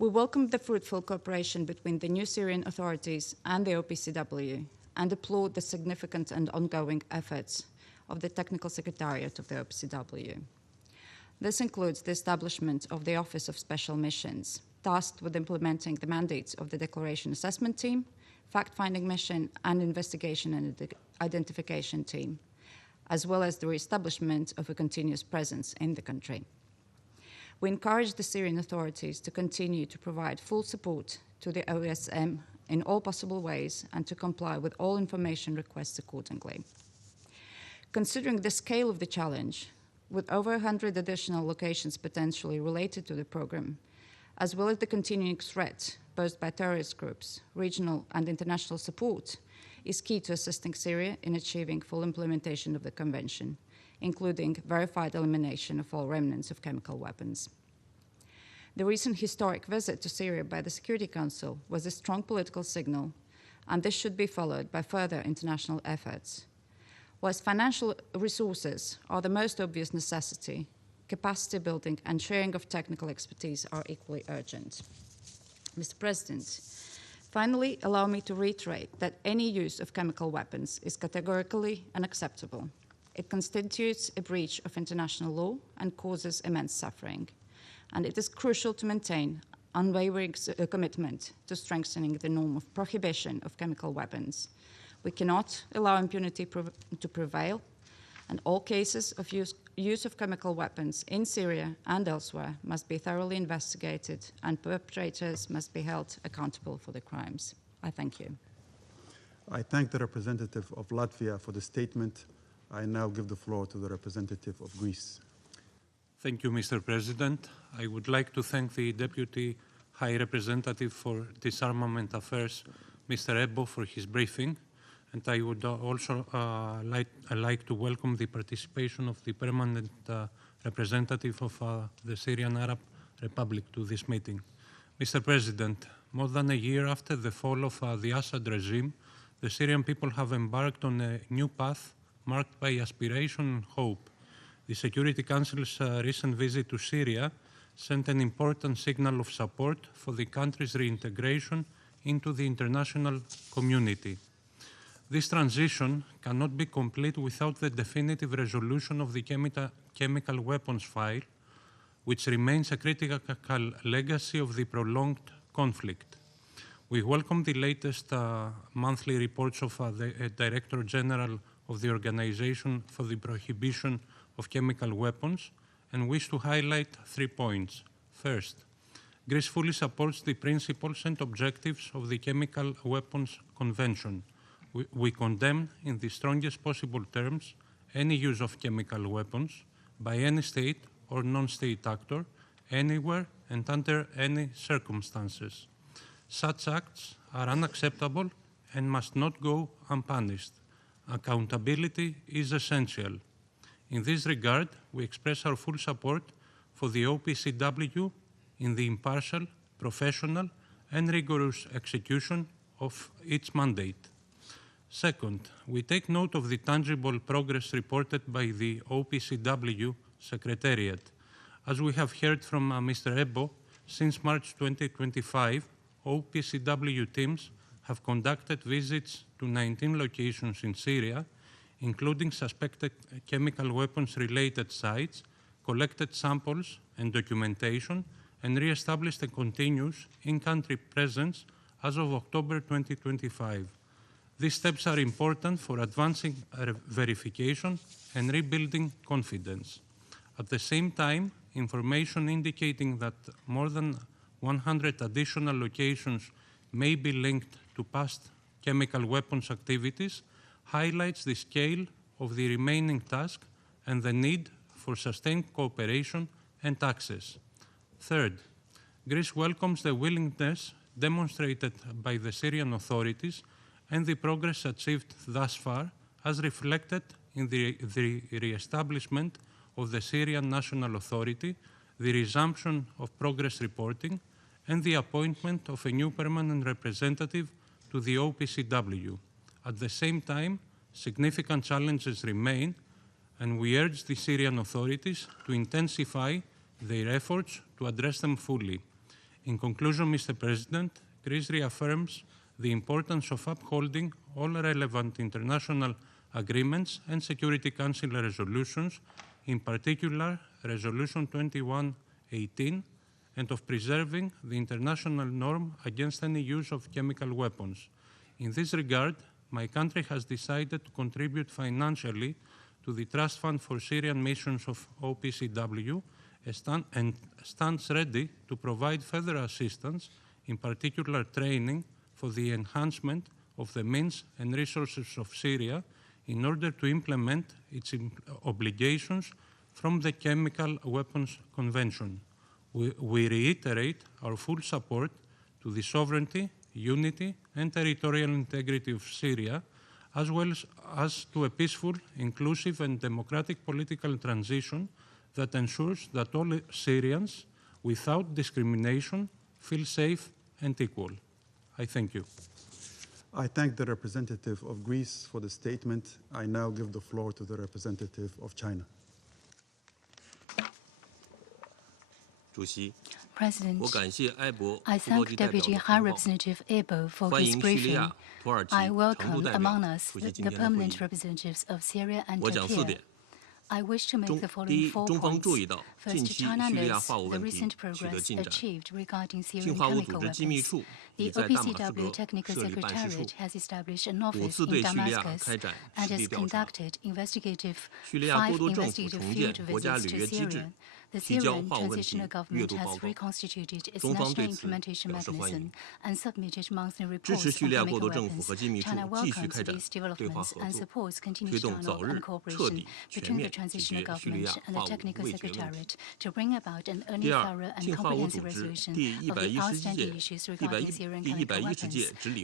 we welcome the fruitful cooperation between the new Syrian authorities and the OPCW and applaud the significant and ongoing efforts of the Technical Secretariat of the OPCW. This includes the establishment of the Office of Special Missions, tasked with implementing the mandates of the Declaration Assessment Team, Fact-Finding Mission, and Investigation and Identification Team, as well as the re-establishment of a continuous presence in the country. We encourage the Syrian authorities to continue to provide full support to the OSM in all possible ways and to comply with all information requests accordingly. Considering the scale of the challenge, with over 100 additional locations potentially related to the program, as well as the continuing threat posed by terrorist groups, regional and international support is key to assisting Syria in achieving full implementation of the Convention, including verified elimination of all remnants of chemical weapons. The recent historic visit to Syria by the Security Council was a strong political signal, and this should be followed by further international efforts. Whilst financial resources are the most obvious necessity, capacity building and sharing of technical expertise are equally urgent. Mr. President, finally, allow me to reiterate that any use of chemical weapons is categorically unacceptable. It constitutes a breach of international law and causes immense suffering. And it is crucial to maintain unwavering commitment to strengthening the norm of prohibition of chemical weapons. We cannot allow impunity to prevail, and all cases of use of chemical weapons in Syria and elsewhere must be thoroughly investigated, and perpetrators must be held accountable for the crimes. I thank you. I thank the representative of Latvia for the statement. I now give the floor to the representative of Greece. Thank you, Mr. President. I would like to thank the Deputy High Representative for Disarmament Affairs, Mr. Ebo, for his briefing. And I would also like to welcome the participation of the Permanent Representative of the Syrian Arab Republic to this meeting. Mr. President, more than a year after the fall of the Assad regime, the Syrian people have embarked on a new path marked by aspiration and hope. The Security Council's recent visit to Syria sent an important signal of support for the country's reintegration into the international community. This transition cannot be complete without the definitive resolution of the chemical weapons file, which remains a critical legacy of the prolonged conflict. We welcome the latest monthly reports of the Director General of the Organization for the Prohibition of Chemical Weapons and wish to highlight 3 points. First, Greece fully supports the principles and objectives of the Chemical Weapons Convention. We condemn in the strongest possible terms any use of chemical weapons by any state or non-state actor, anywhere and under any circumstances. Such acts are unacceptable and must not go unpunished. Accountability is essential. In this regard, we express our full support for the OPCW in the impartial, professional, and rigorous execution of its mandate. Second, we take note of the tangible progress reported by the OPCW Secretariat. As we have heard from Mr. Ebo, since March 2025, OPCW teams have conducted visits to 19 locations in Syria, including suspected chemical weapons-related sites, collected samples and documentation, and re-established a continuous in-country presence as of October 2025. These steps are important for advancing verification and rebuilding confidence. At the same time, information indicating that more than 100 additional locations may be linked to past chemical weapons activities highlights the scale of the remaining task and the need for sustained cooperation and access. Third, Greece welcomes the willingness demonstrated by the Syrian authorities and the progress achieved thus far as reflected in the re-establishment of the Syrian National Authority, the resumption of progress reporting, and the appointment of a new permanent representative to the OPCW. At the same time, significant challenges remain, and we urge the Syrian authorities to intensify their efforts to address them fully. In conclusion, Mr. President, Greece reaffirms the importance of upholding all relevant international agreements and Security Council resolutions, in particular Resolution 2118, and of preserving the international norm against any use of chemical weapons. In this regard, my country has decided to contribute financially to the Trust Fund for Syrian Missions of OPCW and stands ready to provide further assistance, in particular training, for the enhancement of the means and resources of Syria in order to implement its obligations from the Chemical Weapons Convention. We reiterate our full support to the sovereignty, unity, and territorial integrity of Syria, as well as to a peaceful, inclusive, and democratic political transition that ensures that all Syrians, without discrimination, feel safe and equal. I thank you. I thank the representative of Greece for the statement. I now give the floor to the representative of China. President, I thank Deputy High Representative Ebo for his briefing. I welcome among us the permanent representatives of Syria and Turkey. I wish to make the following 4 points. First, China notes the recent progress achieved regarding Syrian chemical weapons. The OPCW Technical Secretariat has established an office in Damascus and has conducted 5 investigative field visits to Syria. The Syrian transitional government has reconstituted its national implementation mechanism and submitted monthly reports on chemical weapons. China welcomes these developments and supports continued dialogue and cooperation between the transitional government and the technical secretariat to bring about an early, thorough, and comprehensive resolution of the outstanding issues regarding Syrian chemical weapons.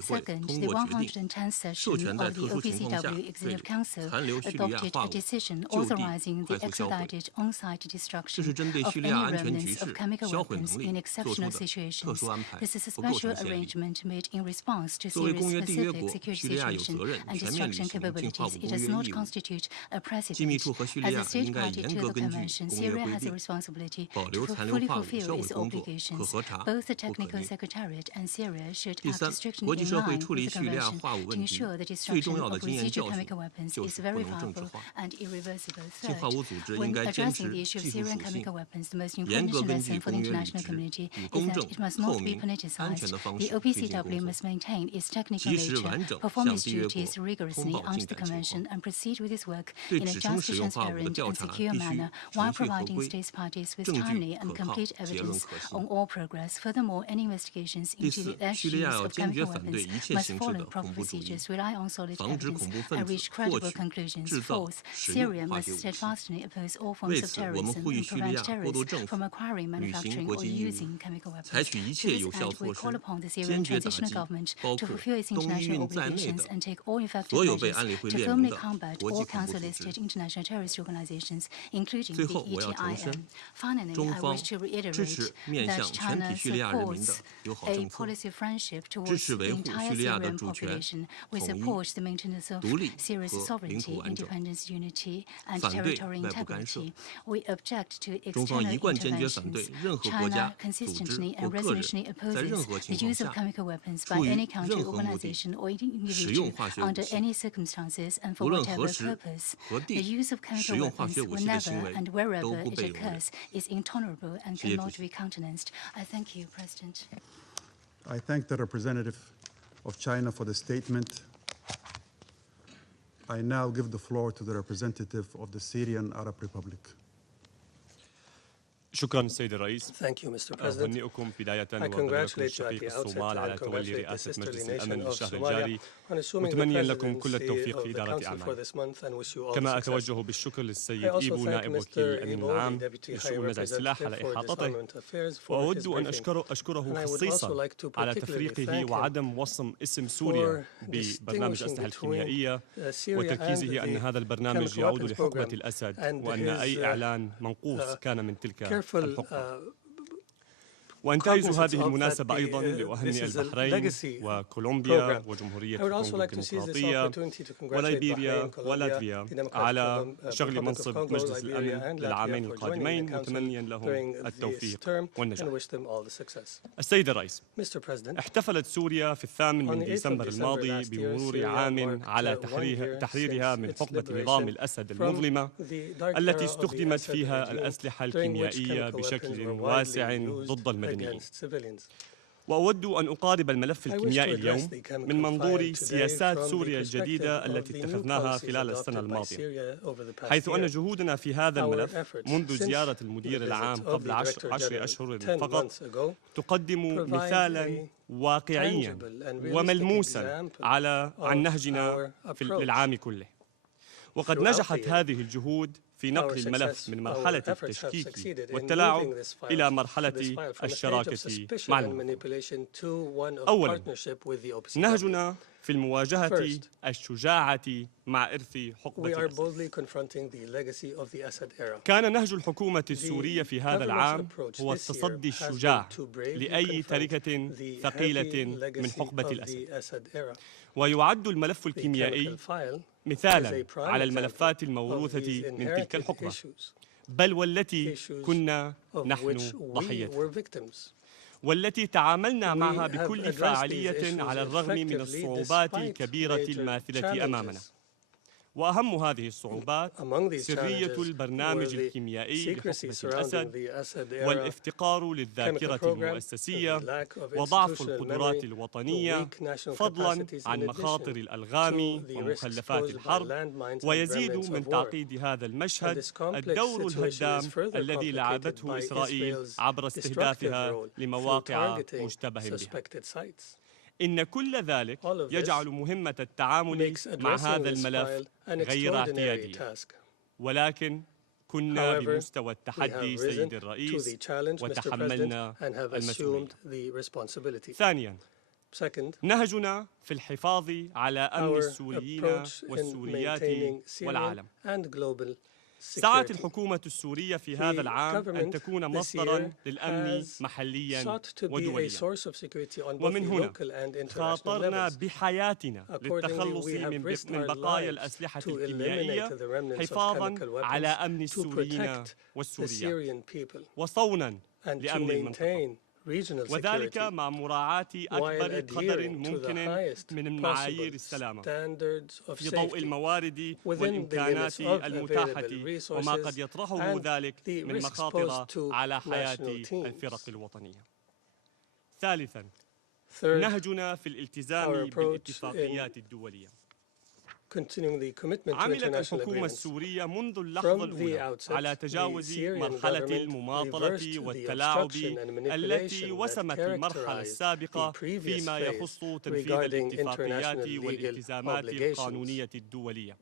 Second, the 110th session of the OPCW Executive Council adopted a decision authorizing the expedited on-site destruction of any remnants of chemical weapons in exceptional situations. This is a special arrangement made in response to Syria's specific security situation and destruction capabilities. It does not constitute a precedent. As a state party to the convention, Syria has a responsibility to fully fulfill its obligations. Both the technical secretariat and Syria should act strictly in line with the convention to ensure the destruction of residual chemical weapons is verifiable and irreversible. Third, when addressing the issue of Syrian chemical chemical weapons, the most important lesson for the international community is that it must not be politicized. The OPCW must maintain its technical nature, perform its duties rigorously under the Convention, and proceed with its work in a just, transparent, and secure manner, while providing states parties with timely and complete evidence on all progress. Furthermore, any investigations into the alleged use of chemical weapons must follow proper procedures, rely on solid evidence, and reach credible conclusions. Fourth, Syria must steadfastly oppose all forms of terrorism and prevent terrorists from acquiring, manufacturing, or using chemical weapons. To this end, we call upon the Syrian transitional government to fulfill its international obligations and take all effective measures to firmly combat all council-listed international terrorist organizations, including the ETIM. Finally, I wish to reiterate that China supports a policy of friendship towards the entire Syrian population. We support the maintenance of Syria's sovereignty, independence, unity, and territorial integrity. We object to external interventions. China consistently and resolutely opposes the use of chemical weapons by any country, organization, or individual under any circumstances and for whatever purpose. The use of chemical weapons, whenever and wherever it occurs, is intolerable and cannot be countenanced. I thank you, President. I thank the representative of China for the statement. I now give the floor to the representative of the Syrian Arab Republic. شكرا السيد الرئيس. Thank you, Mr. President. أهنئكم بداية I congratulate you at the outset على and تولي congratulate the رئاسة sisterly مجلس nation الأمن of للشهر Somalia الجاري on assuming the متمنيا لكم كل presidency التوفيق of في the إدارة council for أعمالكم. this month and wish you all كما the أتوجه success. بالشكر للسيد I also إيبو thank نائب Mr. وكيل الأمين Ibo, العام the Deputy High لشؤون نزع السلاح على Representative for إحاطته. Disarmament Affairs for his وأود أن briefing. أشكره And I would also خصيصا like to على particularly تفريقه thank him وعدم وصم اسم سوريا ببرنامج الأسلحة الكيميائية وتركيزه أن هذا البرنامج يعود لحقبة الأسد وأن أي إعلان منقوص كان من تلك الحقبة. وأنتهز هذه المناسبة أيضا لأهنئ البحرين وكولومبيا وجمهورية الكونغو الديمقراطية وليبيريا ولاتفيا على شغل منصب مجلس الأمن للعامين القادمين متمنيا لهم التوفيق والنجاح. السيد الرئيس، احتفلت سوريا في 8 ديسمبر الماضي بمرور عام على تحريرها من حقبة نظام الأسد المظلمة التي استخدمت فيها الأسلحة الكيميائية بشكل واسع ضد المدنيين. وأود أن أقارب الملف الكيميائي اليوم من منظور سياسات سوريا الجديدة التي اتخذناها خلال السنة الماضية، حيث أن جهودنا في هذا الملف منذ زيارة المدير العام قبل 10 أشهر فقط تقدم مثالا واقعيا وملموسا عن نهجنا للعام كله. وقد نجحت هذه الجهود في نقل الملف من مرحلة التشكيك والتلاعب إلى مرحلة الشراكة مع المنظمة. أولاً، نهجنا في المواجهة الشجاعة مع إرث حقبة الأسد. كان نهج الحكومة السورية في هذا العام هو التصدي الشجاع لأي تركة ثقيلة من حقبة الأسد. ويعد الملف الكيميائي مثالاً على الملفات الموروثة من تلك الحقبة، بل والتي كنا نحن ضحيتها، والتي تعاملنا معها بكل فاعلية على الرغم من الصعوبات الكبيرة الماثلة أمامنا. وأهم هذه الصعوبات سرية البرنامج الكيميائي لحقبة الأسد والافتقار للذاكرة المؤسسية وضعف القدرات الوطنية فضلا عن مخاطر الألغام ومخلفات الحرب. ويزيد من تعقيد هذا المشهد الدور الهدام الذي لعبته إسرائيل عبر استهدافها لمواقع مشتبه بها. إن كل ذلك يجعل مهمة التعامل مع هذا الملف غير اعتيادية، ولكن كنا بمستوى التحدي سيد الرئيس وتحملنا المسؤولية. ثانياً، نهجنا في الحفاظ على أمن السوريين والسوريات والعالم. سعت الحكومة السورية في هذا العام أن تكون مصدراً للأمن محلياً ودولياً، ومن هنا خاطرنا بحياتنا للتخلص من بقايا الأسلحة الكيميائية حفاظاً على أمن السوريين والسوريات وصونا لأمن المنطقة. وذلك مع مراعاة أكبر قدر ممكن من المعايير السلامة في ضوء الموارد والإمكانات المتاحة وما قد يطرحه ذلك من مخاطر على حياة الفرق الوطنية. ثالثاً، نهجنا في الالتزام بالاتفاقيات الدولية. عملت الحكومة السورية منذ اللحظة الأولى على تجاوز مرحلة المماطلة والتلاعب التي وسمت المرحلة السابقة فيما يخص تنفيذ الاتفاقيات والالتزامات القانونية الدولية،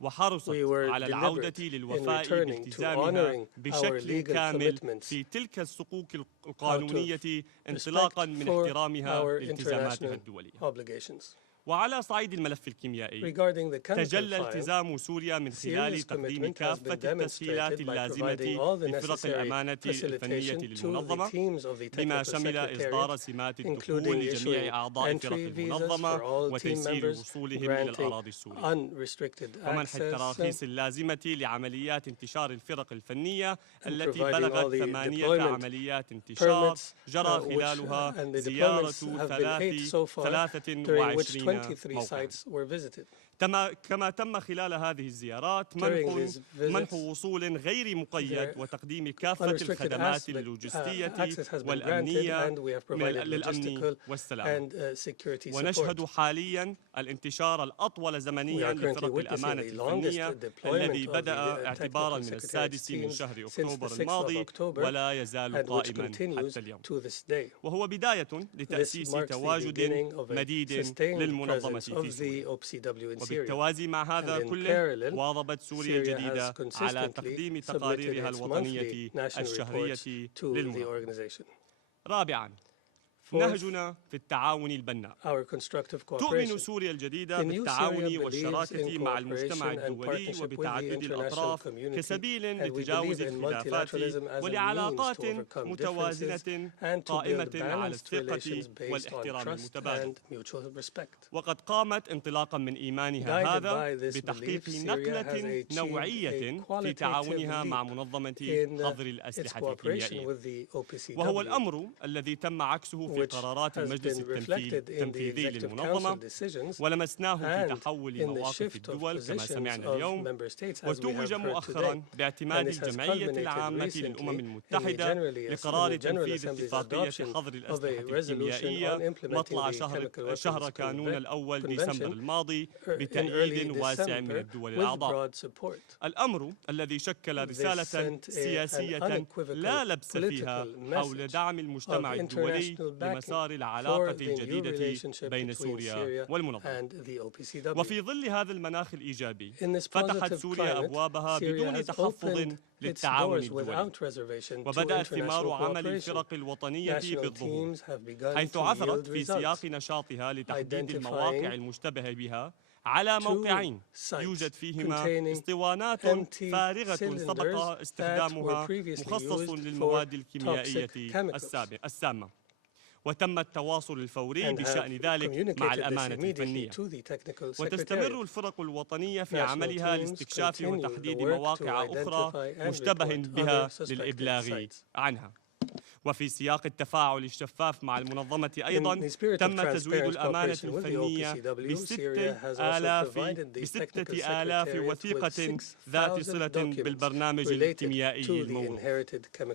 وحرصت على العودة للوفاء بالتزامها بشكل كامل في تلك الصكوك القانونية انطلاقا من احترامها لالتزاماتها الدولية. وعلى صعيد الملف الكيميائي تجلى التزام سوريا من خلال تقديم كافة التسهيلات اللازمة لفرق الأمانة الفنية للمنظمة، بما شمل إصدار سمات الدخول لجميع أعضاء فرق المنظمة وتيسير وصولهم إلى الأراضي السورية، ومنح التراخيص اللازمة لعمليات انتشار الفرق الفنية التي بلغت 8 عمليات انتشار جرى خلالها زيارة 23 موقعاً. كما تم خلال هذه الزيارات منح وصول غير مقيد وتقديم كافة الخدمات اللوجستية والأمنية للأمن والسلام. ونشهد حالياً الانتشار الأطول زمنياً لفرق الأمانة الفنية الذي بدأ اعتباراً من 6 من شهر أكتوبر الماضي ولا يزال قائماً حتى اليوم، وهو بداية لتأسيس تواجد مديد للمنظمة في سوريا. وبالتوازي مع هذا كله واظبت سوريا الجديدة على تقديم تقاريرها الوطنية الشهرية للمنظمة. رابعاً، نهجنا في التعاون البناء. تؤمن سوريا الجديدة بالتعاون والشراكة مع المجتمع الدولي وبتعدد الأطراف كسبيل لتجاوز الخلافات ولعلاقات متوازنة قائمة على الثقة والاحترام المتبادل. وقد قامت انطلاقا من إيمانها هذا بتحقيق نقلة نوعية في تعاونها مع منظمة حظر الأسلحة الكيميائية، وهو الأمر الذي تم عكسه في قرارات المجلس التنفيذي للمنظمة، ولمسناه في تحول مواقف الدول كما سمعنا اليوم، وتوج مؤخرا باعتماد الجمعية العامة للأمم المتحدة لقرار تنفيذ اتفاقية حظر الأسلحة الكيميائية مطلع شهر كانون الأول ديسمبر الماضي بتأييد واسع من الدول الأعضاء، الأمر الذي شكل رسالة سياسية لا لبس فيها حول دعم المجتمع الدولي لمسار العلاقة الجديدة بين سوريا والمنظمة. وفي ظل هذا المناخ الإيجابي فتحت سوريا أبوابها بدون تحفظ للتعاون الدولي، وبدأت ثمار عمل الفرق الوطنية بالظهور، حيث عثرت في سياق نشاطها لتحديد المواقع المشتبه بها على موقعين يوجد فيهما اسطوانات فارغة سبق استخدامها مخصص للمواد الكيميائية السامة، وتم التواصل الفوري بشأن ذلك مع الأمانة الفنية. وتستمر الفرق الوطنية في عملها لاستكشاف وتحديد مواقع أخرى مشتبه بها للإبلاغ عنها. وفي سياق التفاعل الشفاف مع المنظمة أيضا تم تزويد الأمانة الفنية ب6,000 وثيقة ذات صلة بالبرنامج الكيميائي الموروث،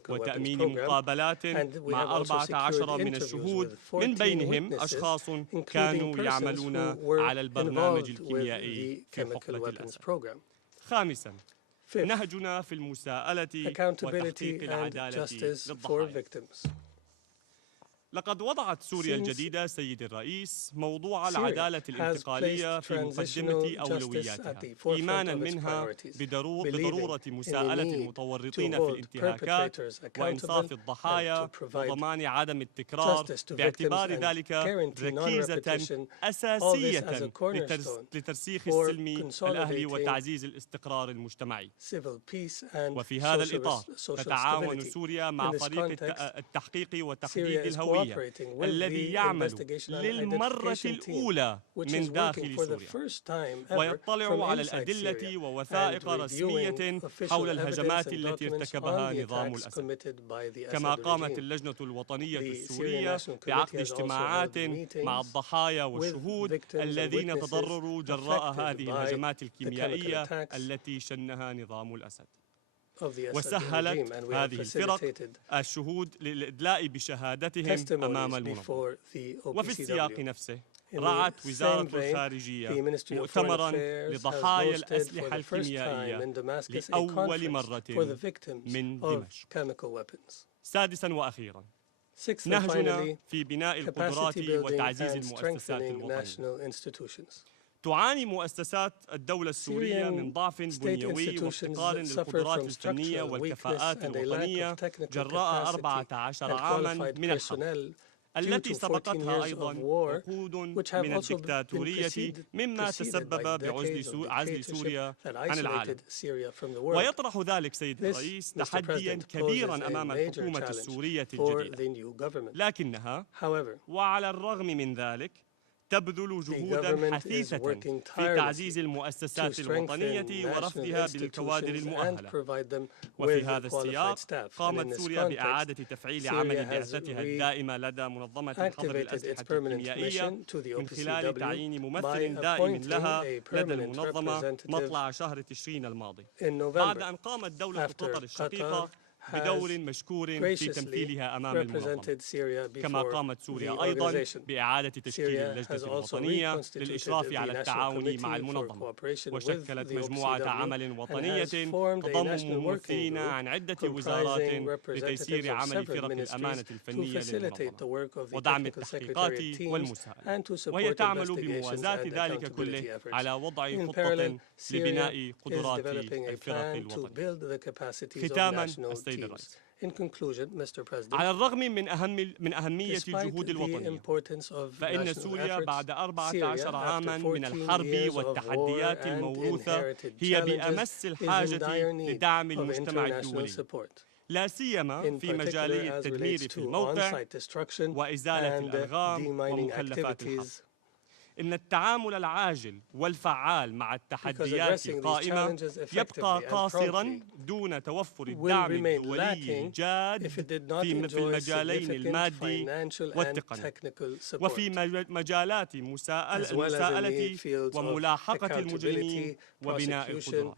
وتأمين مقابلات مع 14 من الشهود من بينهم أشخاص كانوا يعملون على البرنامج الكيميائي في حقبة الأسد. خامسا، نهجنا في المساءلة وتحقيق العدالة للضحايا. لقد وضعت سوريا الجديدة سيد الرئيس موضوع العدالة الانتقالية في مقدمة أولوياتها، إيمانا منها بضرورة مساءلة المتورطين في الانتهاكات وإنصاف الضحايا وضمان عدم التكرار، باعتبار ذلك ركيزة أساسية لترسيخ السلم الأهلي وتعزيز الاستقرار المجتمعي. وفي هذا الإطار تتعاون سوريا مع فريق التحقيق وتحديد الهوية الإدارية الذي يعمل للمرة الأولى من داخل سوريا ويطلع على الأدلة ووثائق رسمية حول الهجمات التي ارتكبها نظام الأسد. كما قامت اللجنة الوطنية السورية بعقد اجتماعات مع الضحايا والشهود الذين تضرروا جراء هذه الهجمات الكيميائية التي شنها نظام الأسد. وسهلت هذه الفرق الشهود للإدلاء بشهادتهم أمام المنظمة. وفي السياق نفسه رعت وزارة الخارجية مؤتمرا لضحايا الأسلحة الكيميائية لأول مرة من دمشق. سادسا وأخيرا، نهجنا في بناء القدرات وتعزيز المؤسسات الوطنية. تعاني مؤسسات الدولة السورية من ضعف بنيوي وافتقار للقدرات الفنية والكفاءات الوطنية جراء 14 عاما من الحرب التي سبقتها أيضا عقود من الدكتاتورية مما تسبب بعزل سوريا عن العالم. ويطرح ذلك سيد الرئيس تحديا كبيرا أمام الحكومة السورية الجديدة، لكنها وعلى الرغم من ذلك تبذل جهودا حثيثة في تعزيز المؤسسات الوطنية ورفضها بالكوادر المؤهلة. وفي هذا السياق قامت سوريا بإعادة تفعيل عمل بعثتها الدائمة لدى منظمة حظر الأسلحة الكيميائية من خلال تعيين ممثل دائم لها لدى المنظمة مطلع شهر تشرين الماضي، بعد أن قامت دولة قطر الشقيقة بدور مشكور في تمثيلها أمام المنظمة. كما قامت سوريا أيضا بإعادة تشكيل اللجنة الوطنية للإشراف على التعاون مع المنظمة، وشكلت مجموعة عمل وطنية تضم ممثلين عن عدة وزارات لتيسير عمل فرق الأمانة الفنية للمنظمة ودعم التحقيقات والمساءلة، وهي تعمل بموازاة ذلك كله على وضع خطة لبناء قدرات الفرق الوطنية. ختاما السيد الرئيس، على الرغم من أهمية الجهود الوطنية، فإن سوريا بعد 14 عاما من الحرب والتحديات الموروثة هي بأمس الحاجة لدعم المجتمع الدولي، لا سيما في مجالي التدمير في الموقع وإزالة الألغام ومخلفات الحرب. إن التعامل العاجل والفعال مع التحديات القائمة يبقى قاصرا دون توفر الدعم الدولي الجاد في المجالين المادي والتقني، وفي مجالات المساءلة وملاحقة المجرمين وبناء القدرات.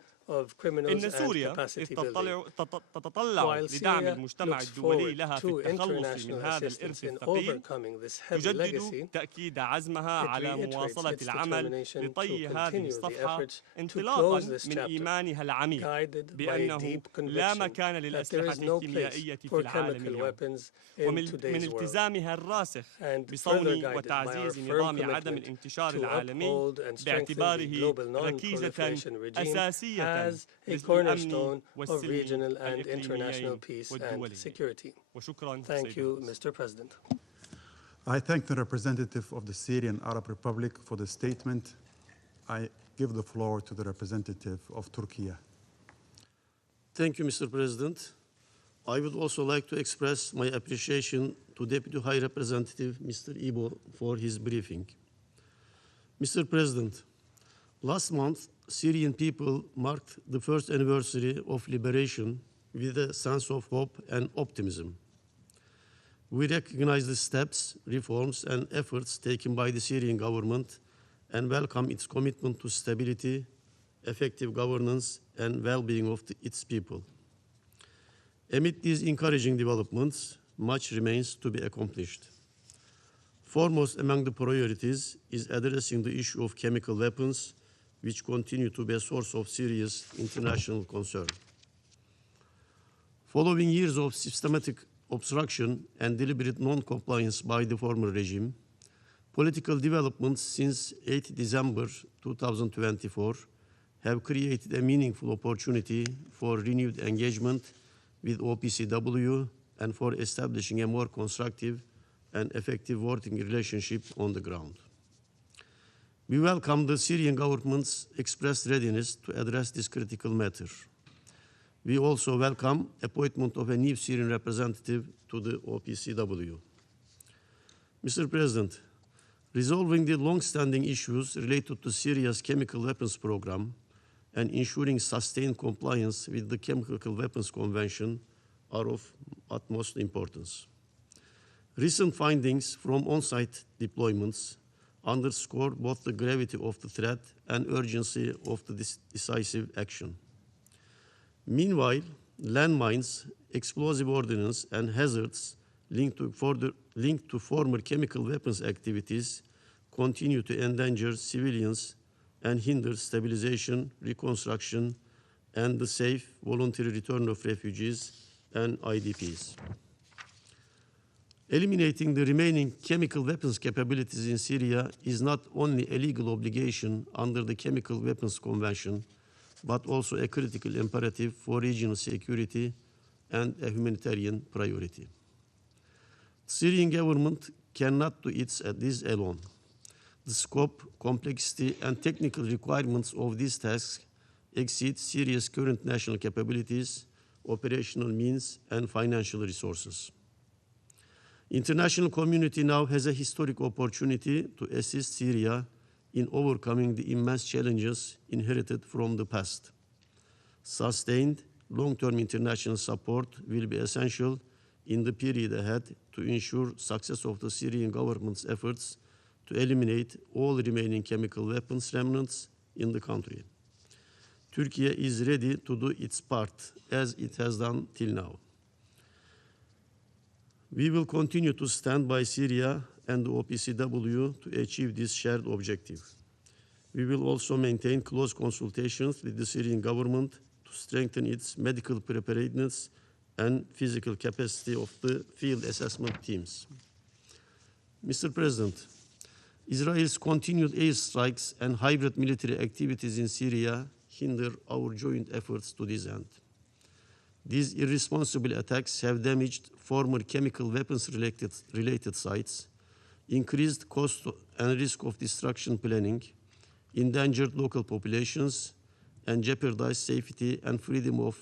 إن سوريا تتطلع لدعم المجتمع الدولي لها في التخلص من هذا الإرث الثقيل، تجدد تأكيد عزمها على مواصلة العمل لطي هذه الصفحة انطلاقا من إيمانها العميق بأنه لا مكان للأسلحة الكيميائية في العالم اليوم، ومن التزامها الراسخ بصون وتعزيز نظام عدم الانتشار العالمي باعتباره ركيزة أساسية as a cornerstone of regional and international peace and security. Thank you, Mr. President. I thank the representative of the Syrian Arab Republic for the statement. I give the floor to the representative of Turkey. Thank you, Mr. President. I would also like to express my appreciation to Deputy High Representative Mr. Ibo for his briefing. Mr. President, last month, Syrian people marked the first anniversary of liberation with a sense of hope and optimism. We recognize the steps, reforms, and efforts taken by the Syrian government and welcome its commitment to stability, effective governance, and well-being of its people. Amid these encouraging developments, much remains to be accomplished. Foremost among the priorities is addressing the issue of chemical weapons, which continue to be a source of serious international concern. Following years of systematic obstruction and deliberate non-compliance by the former regime, political developments since 8 December 2024 have created a meaningful opportunity for renewed engagement with OPCW and for establishing a more constructive and effective working relationship on the ground. We welcome the Syrian government's expressed readiness to address this critical matter. We also welcome the appointment of a new Syrian representative to the OPCW. Mr. President, resolving the long-standing issues related to Syria's chemical weapons program and ensuring sustained compliance with the Chemical Weapons Convention are of utmost importance. Recent findings from on-site deployments underscore both the gravity of the threat and urgency of the decisive action. Meanwhile, landmines, explosive ordnance, and hazards linked to former chemical weapons activities continue to endanger civilians and hinder stabilization, reconstruction, and the safe voluntary return of refugees and IDPs. Eliminating the remaining chemical weapons capabilities in Syria is not only a legal obligation under the Chemical Weapons Convention, but also a critical imperative for regional security and a humanitarian priority. The Syrian government cannot do this alone. The scope, complexity, and technical requirements of these tasks exceed Syria's current national capabilities, operational means, and financial resources. International community now has a historic opportunity to assist Syria in overcoming the immense challenges inherited from the past. Sustained, long-term international support will be essential in the period ahead to ensure success of the Syrian government's efforts to eliminate all remaining chemical weapons remnants in the country. Turkey is ready to do its part, as it has done till now. We will continue to stand by Syria and the OPCW to achieve this shared objective. We will also maintain close consultations with the Syrian government to strengthen its medical preparedness and physical capacity of the field assessment teams. Mr. President, Israel's continued airstrikes and hybrid military activities in Syria hinder our joint efforts to this end. These irresponsible attacks have damaged former chemical weapons-related sites, increased cost and risk of destruction planning, endangered local populations, and jeopardized safety and freedom of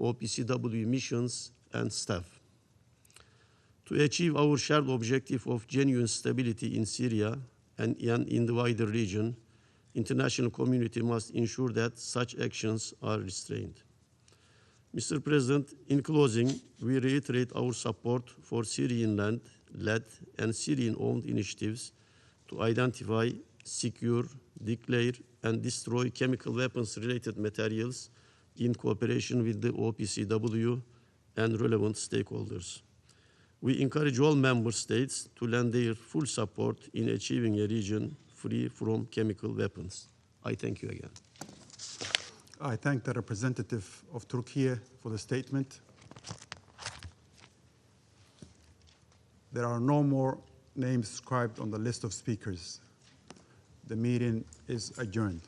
OPCW missions and staff. To achieve our shared objective of genuine stability in Syria and in the wider region, international community must ensure that such actions are restrained. Mr. President, in closing, we reiterate our support for Syrian-led and Syrian-owned initiatives to identify, secure, declare, and destroy chemical weapons-related materials in cooperation with the OPCW and relevant stakeholders. We encourage all member states to lend their full support in achieving a region free from chemical weapons. I thank you again. I thank the representative of Turkey for the statement. There are no more names inscribed on the list of speakers. The meeting is adjourned.